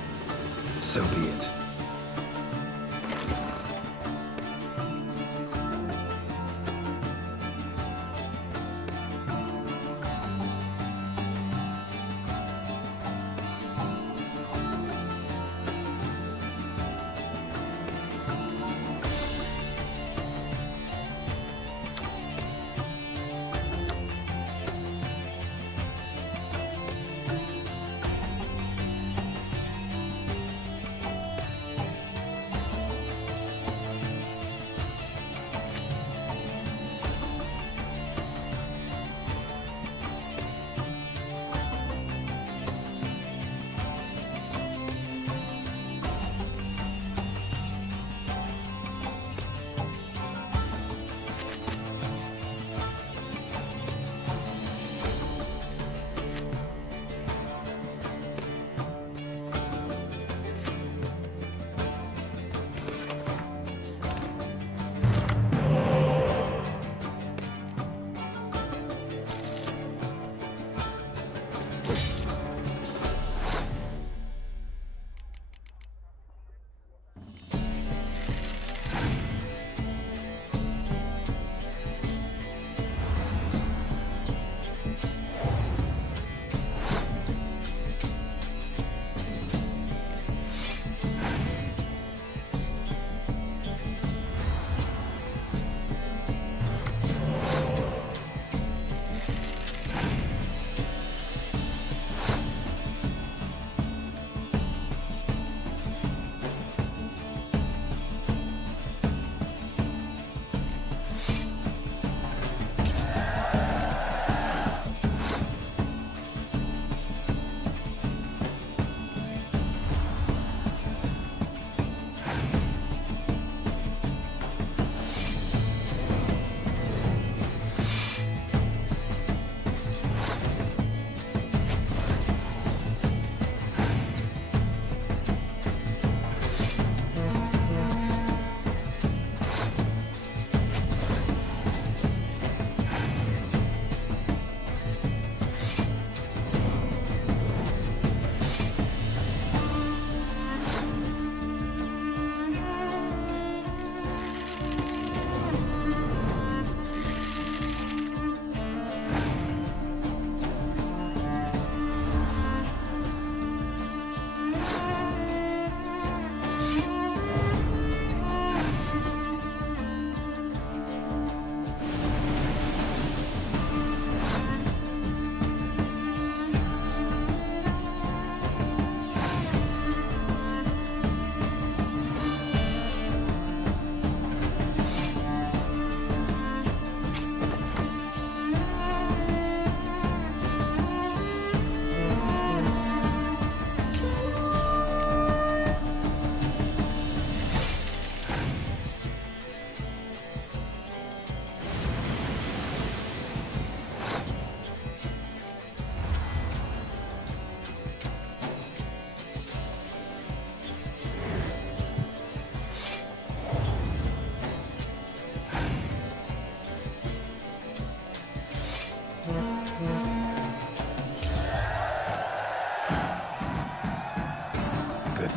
So be it.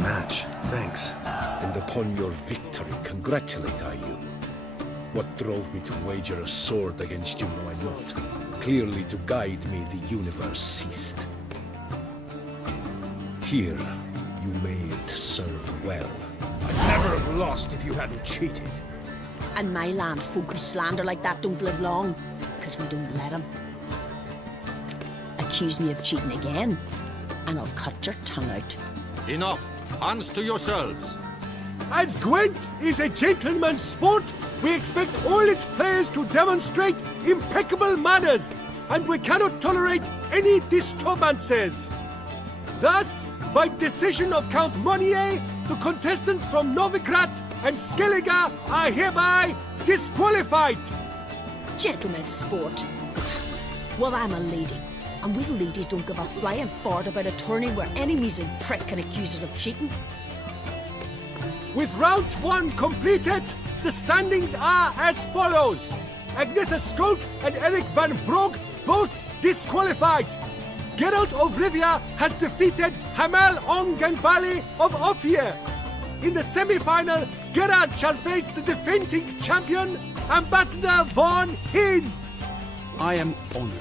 match. Thanks. And upon your victory, congratulate I you. What drove me to wager a sword against you know I not. Clearly to guide me the universe ceased. Here, you may it serve well. I'd never have lost if you hadn't cheated. And my land folk who slander like that don't live long, because we don't let them. Accuse me of cheating again, and I'll cut your tongue out. Enough! Hands to yourselves! As Gwent is a gentleman's sport, we expect all its players to demonstrate impeccable manners, and we cannot tolerate any disturbances. Thus, by decision of Count Monnier, the contestants from Novigrad and Skellige are hereby disqualified. Gentlemen's sport. Well, I'm a lady, and we ladies don't give a flying fart about a tourney where any measly prick can accuse us of cheating. With round 1 completed, the standings are as follows. Agnetha Skolt and Eric van Vrog both disqualified. Geralt of Rivia has defeated Hamel Onganbali of Ophir. In the semi-final, Geralt shall face the defending champion, Ambassador Von Hinn. I am honored.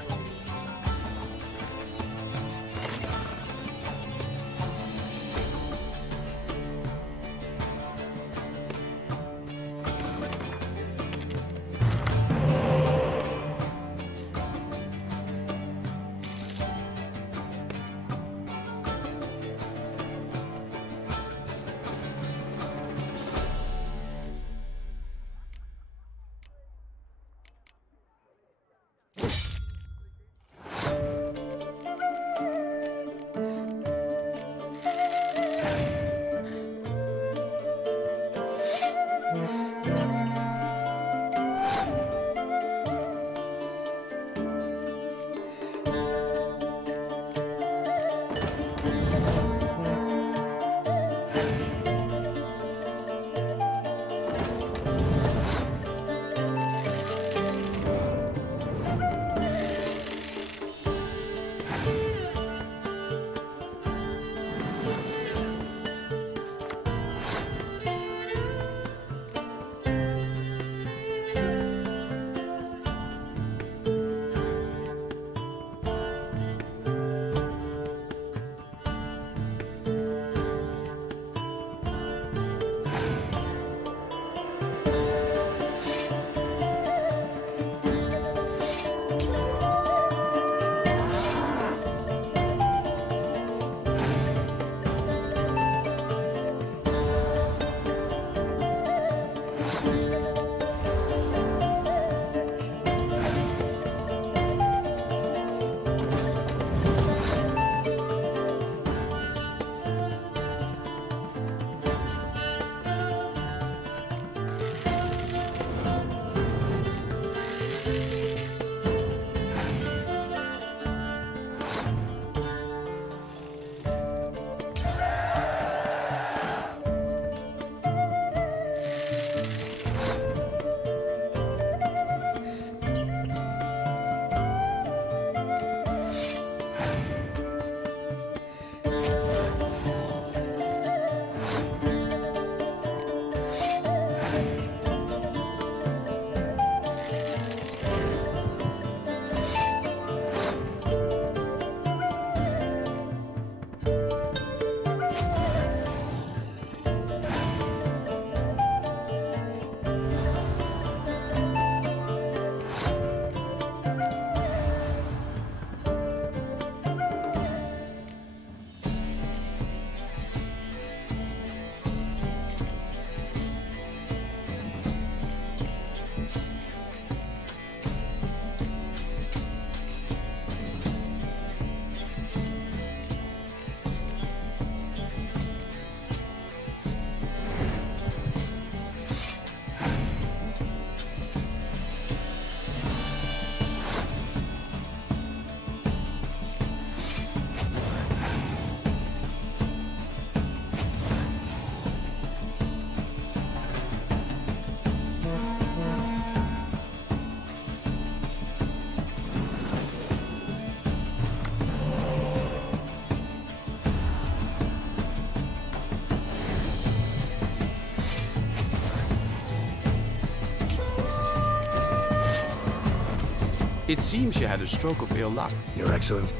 It seems she had a stroke of ill luck. Your Excellency.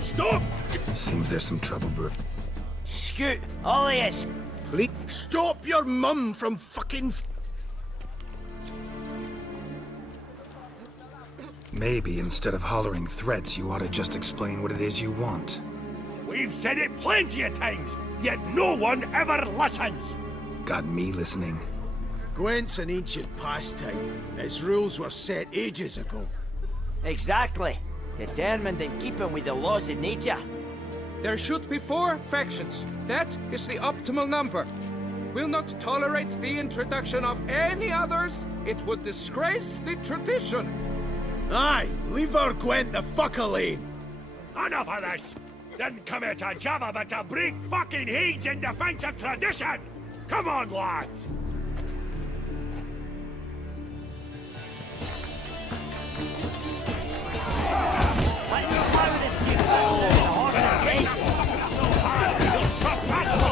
Stop! Seems there's some trouble brewing. Scoot, all of us! Please. Stop your mum from fucking. Maybe instead of hollering threats, you ought to just explain what it is you want. We've said it plenty of times, yet no one ever listens! Got me listening. Gwent's an ancient pastime. Its rules were set ages ago. Exactly. Determined in keeping with the laws of nature. There should be 4 factions. That is the optimal number. Will not tolerate the introduction of any others. It would disgrace the tradition. Aye, leave our Gwent the fuck alone. Enough of this! Didn't come here to jabber, but to break fucking heads in defense of tradition! Come on, lads! Let's plow this new faction into the horse's heads! So hard, you'll trot past me!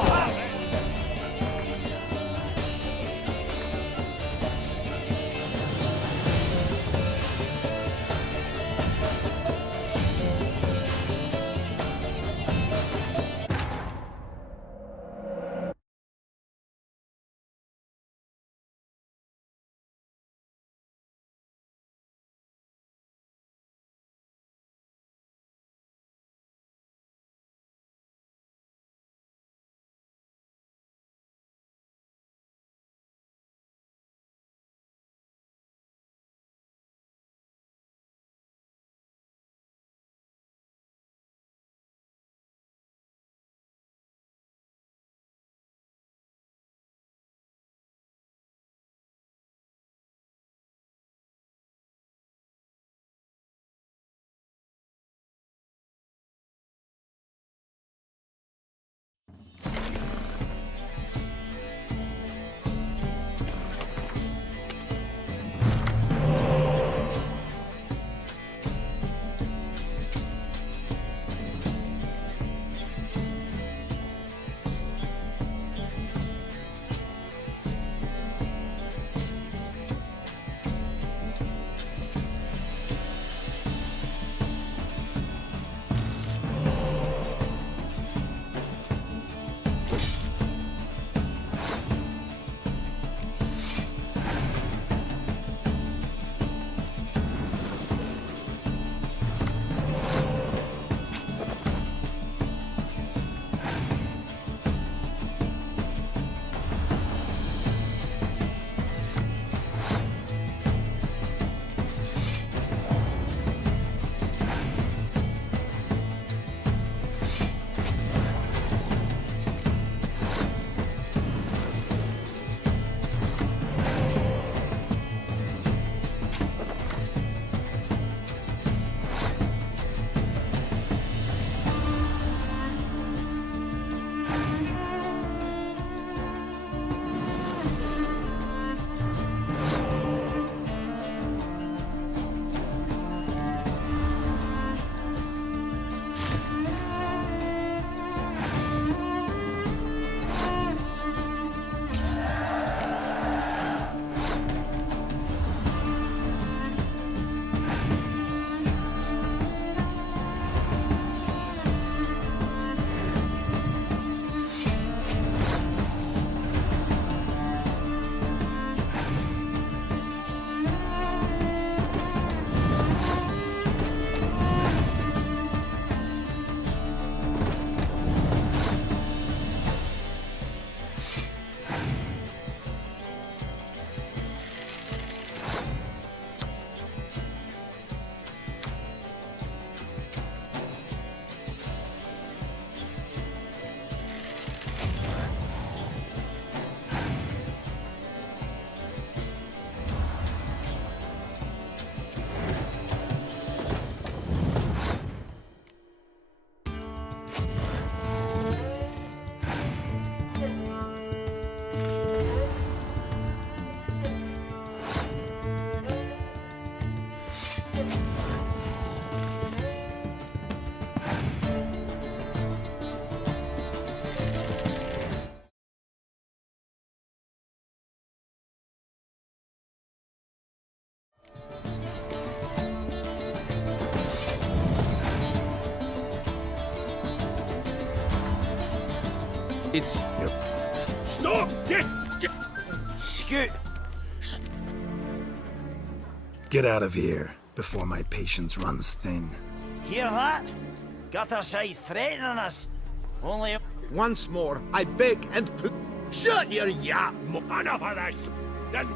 It's... Stop! Scoot! Get out of here before my patience runs thin. Hear that? Gutter size threatening us. Only... Once more, I beg and shut your yap. Enough of this! Then...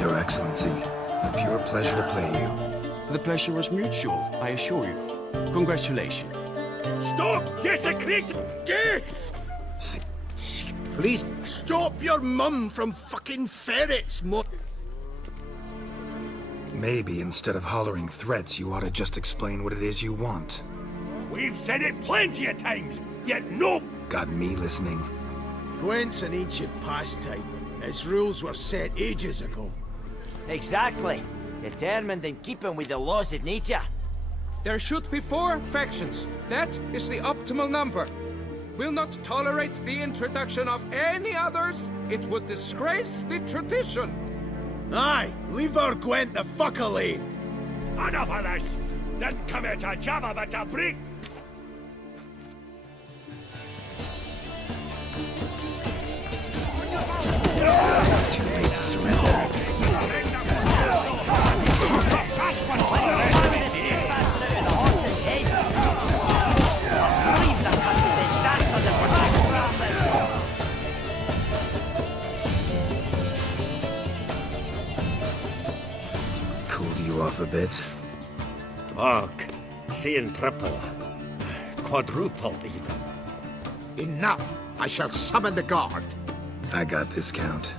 Your Excellency, a pure pleasure to play you. The pleasure was mutual, I assure you. Congratulations. Stop desecrating! Please stop your mum from fucking ferrets, Maybe instead of hollering threats, you ought to just explain what it is you want. We've said it plenty of times, yet no... Got me listening. Gwent's an ancient pastime. Its rules were set ages ago. Exactly. Determined in keeping with the laws of nature. There should be 4 factions. That is the optimal number. We'll not tolerate the introduction of any others. It would disgrace the tradition. Aye, leave our Gwent the fuck alone. Enough of this! Didn't come here to jabber but to break. Too late to surrender. Cooled you off a bit? Fuck. Seeing triple. Quadruple even. Enough! I shall summon the guard. I got this, Count.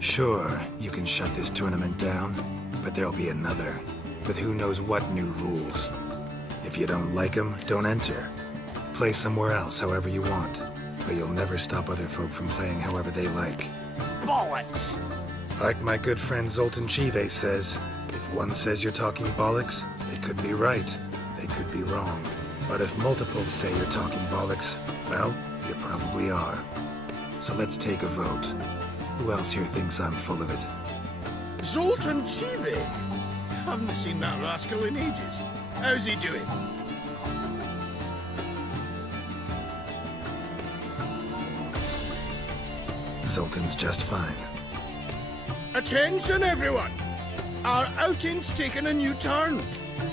Sure, you can shut this tournament down, but there'll be another, with who knows what new rules. If you don't like them, don't enter. Play somewhere else however you want, but you'll never stop other folk from playing however they like. Bollocks! Like my good friend Zoltan Chive says, if one says you're talking bollocks, they could be right, they could be wrong. But if multiples say you're talking bollocks, well, you probably are. So let's take a vote. Who else here thinks I'm full of it? Zoltan Chive? Haven't seen that rascal in ages. How's he doing? Zoltan's just fine. Attention, everyone! Our outing's taken a new turn.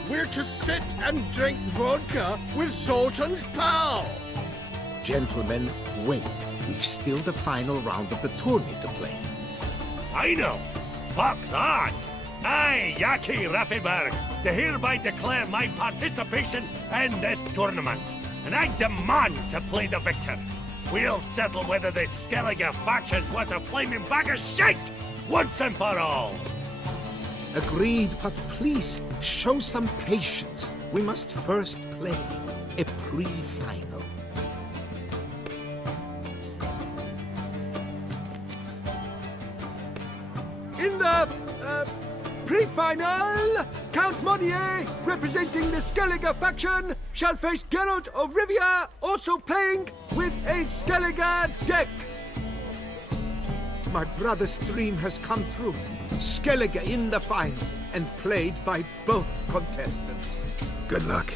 We're to sit and drink vodka with Zoltan's pal. Gentlemen, wait. We've still the final round of the tourney to play. I know. Fuck that. I, Yaki Raffenberg, do hereby declare my participation in this tournament. And I demand to play the victor. We'll settle whether this Skellige faction's worth a flaming bag of shit once and for all. Agreed, but please, show some patience. We must first play a pre-final. In the pre-final, Count Monnier, representing the Skellige faction, shall face Geralt of Rivia, also playing with a Skellige deck. My brother's dream has come true. Skellige in the final, and played by both contestants. Good luck.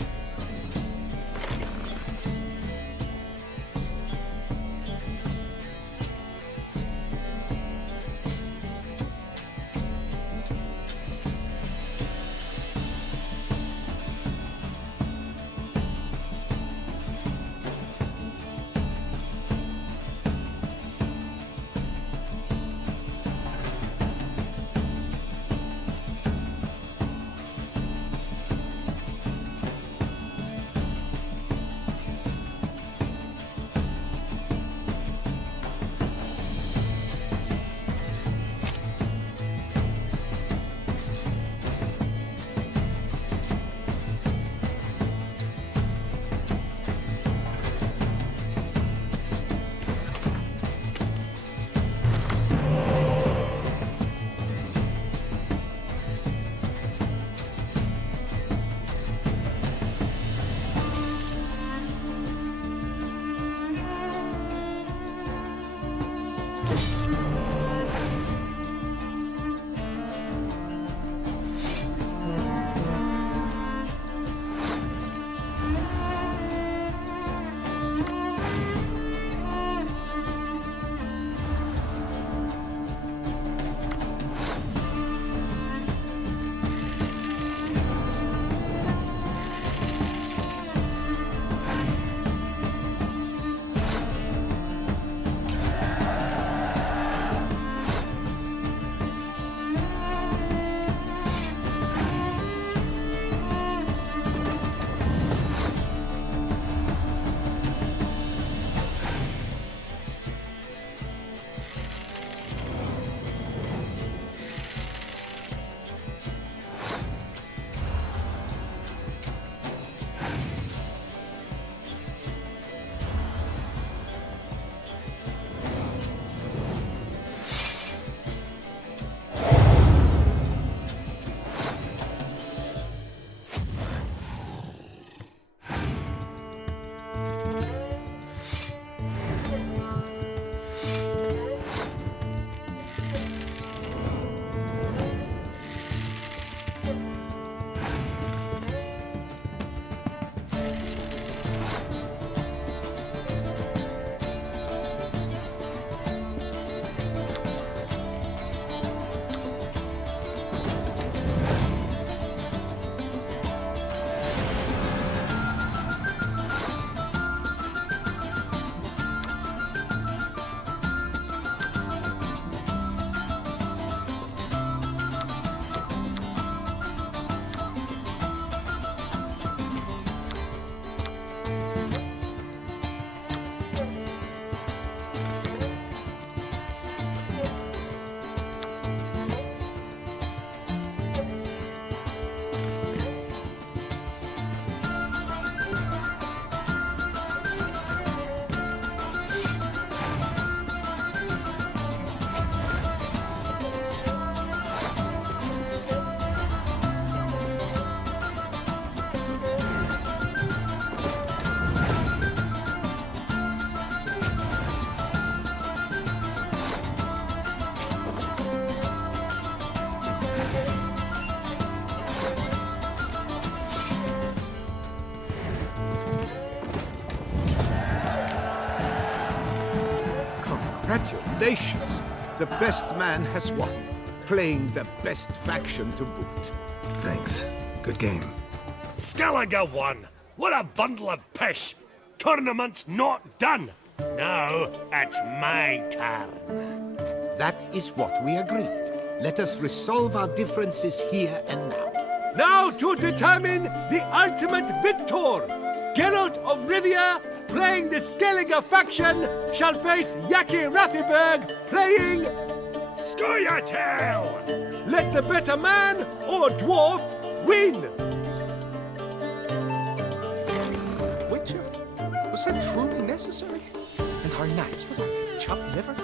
Congratulations! The best man has won, playing the best faction to boot. Thanks. Good game. Skellige won! What a bundle of pish! Tournament's not done! Now, it's my turn. That is what we agreed. Let us resolve our differences here and now. Now to determine the ultimate victor! Geralt of Rivia, playing the Skellige faction, shall face Yaki Raffiberg, playing... Scoia'tael! Let the better man, or dwarf, win! Witcher? Was that truly necessary? And our knights were like chopped liver?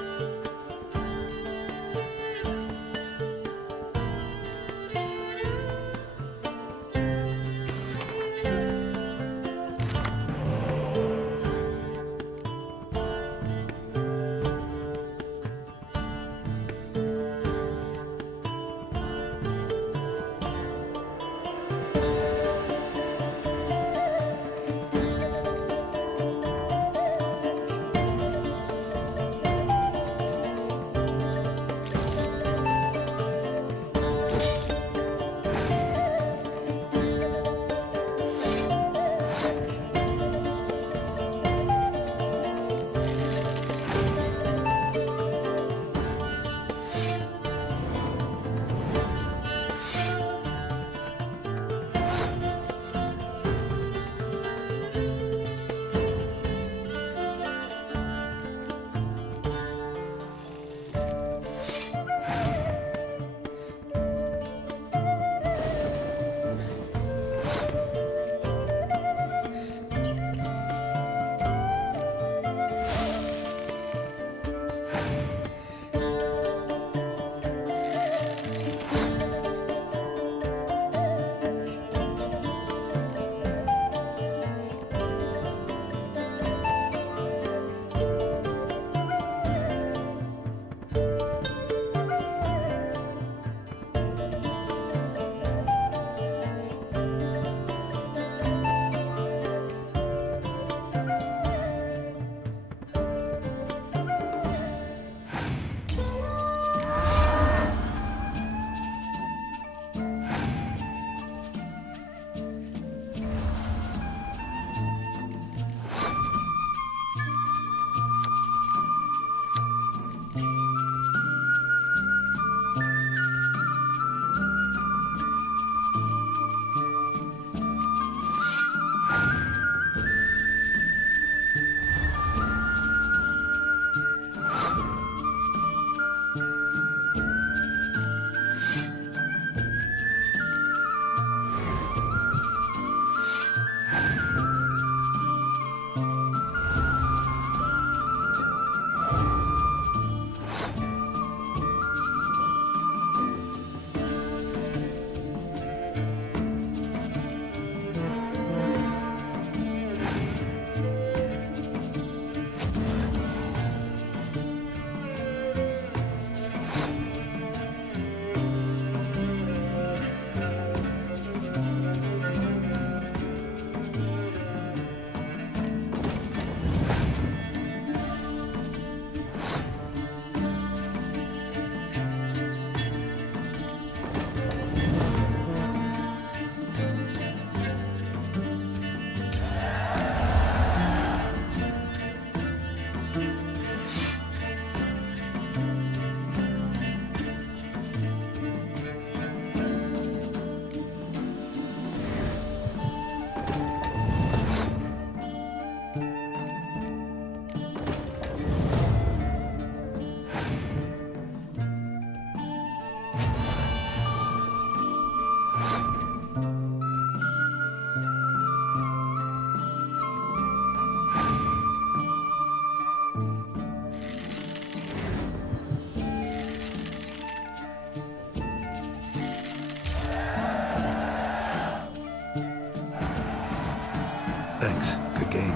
Thanks. Good game.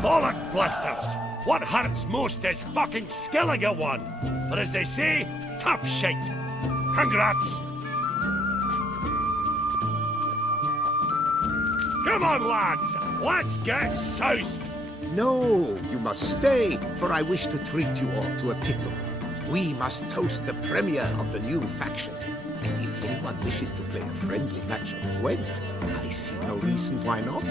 Bollock blusters! What hurts most is fucking Skellige won. But as they say, tough shite. Congrats! Come on, lads! Let's get soused! No, you must stay, for I wish to treat you all to a tickle. We must toast the premiere of the new faction. And if anyone wishes to play a friendly match of Gwent, I see no reason why not.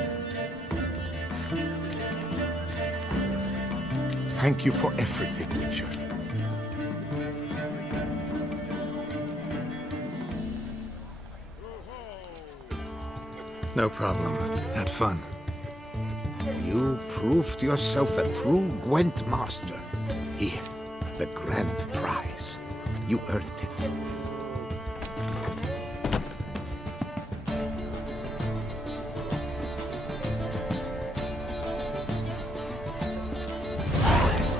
Thank you for everything, Witcher. No problem. Had fun. You proved yourself a true Gwent master. Here, the grand prize. You earned it.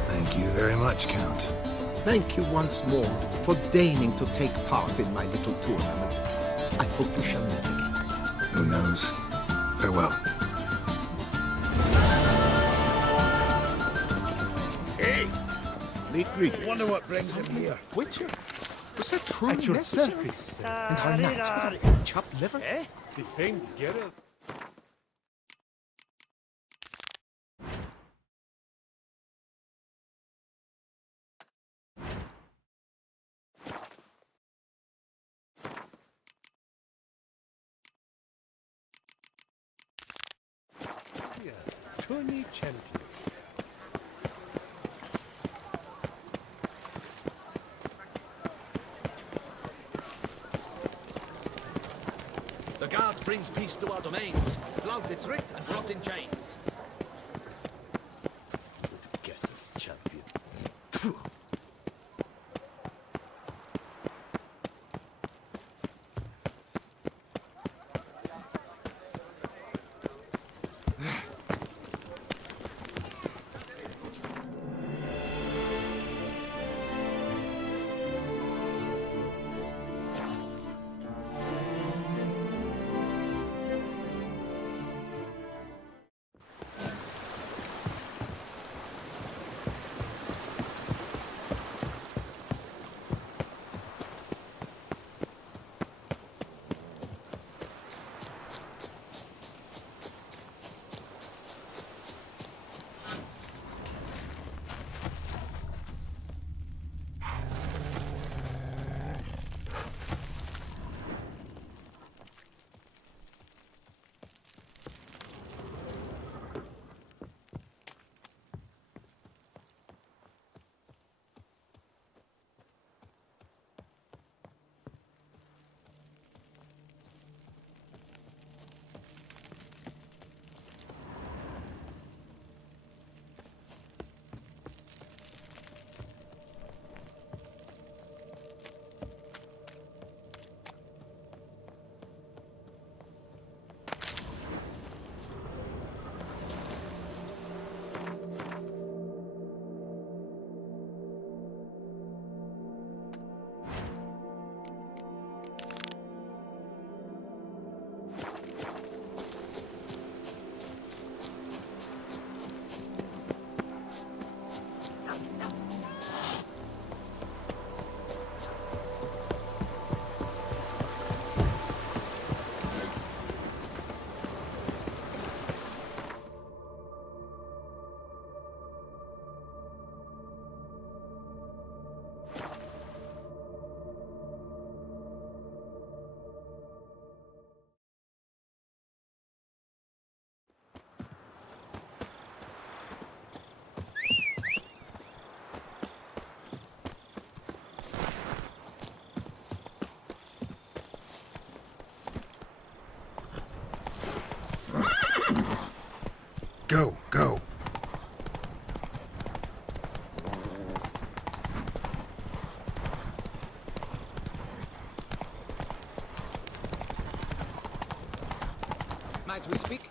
Thank you very much, Count. Thank you once more for deigning to take part in my little tournament. I hope we shall meet again. Who knows? Farewell. Hey! Meet greetings. Wonder what brings him here. Witcher? Was that truly At your necessary? service. And our knights would have chopped liver? Eh? The thing to get it. Yeah, tourney champion. The guard brings peace to our domains. Flout its writ and brought in chains. Guess this champion. Go, go. Might we speak?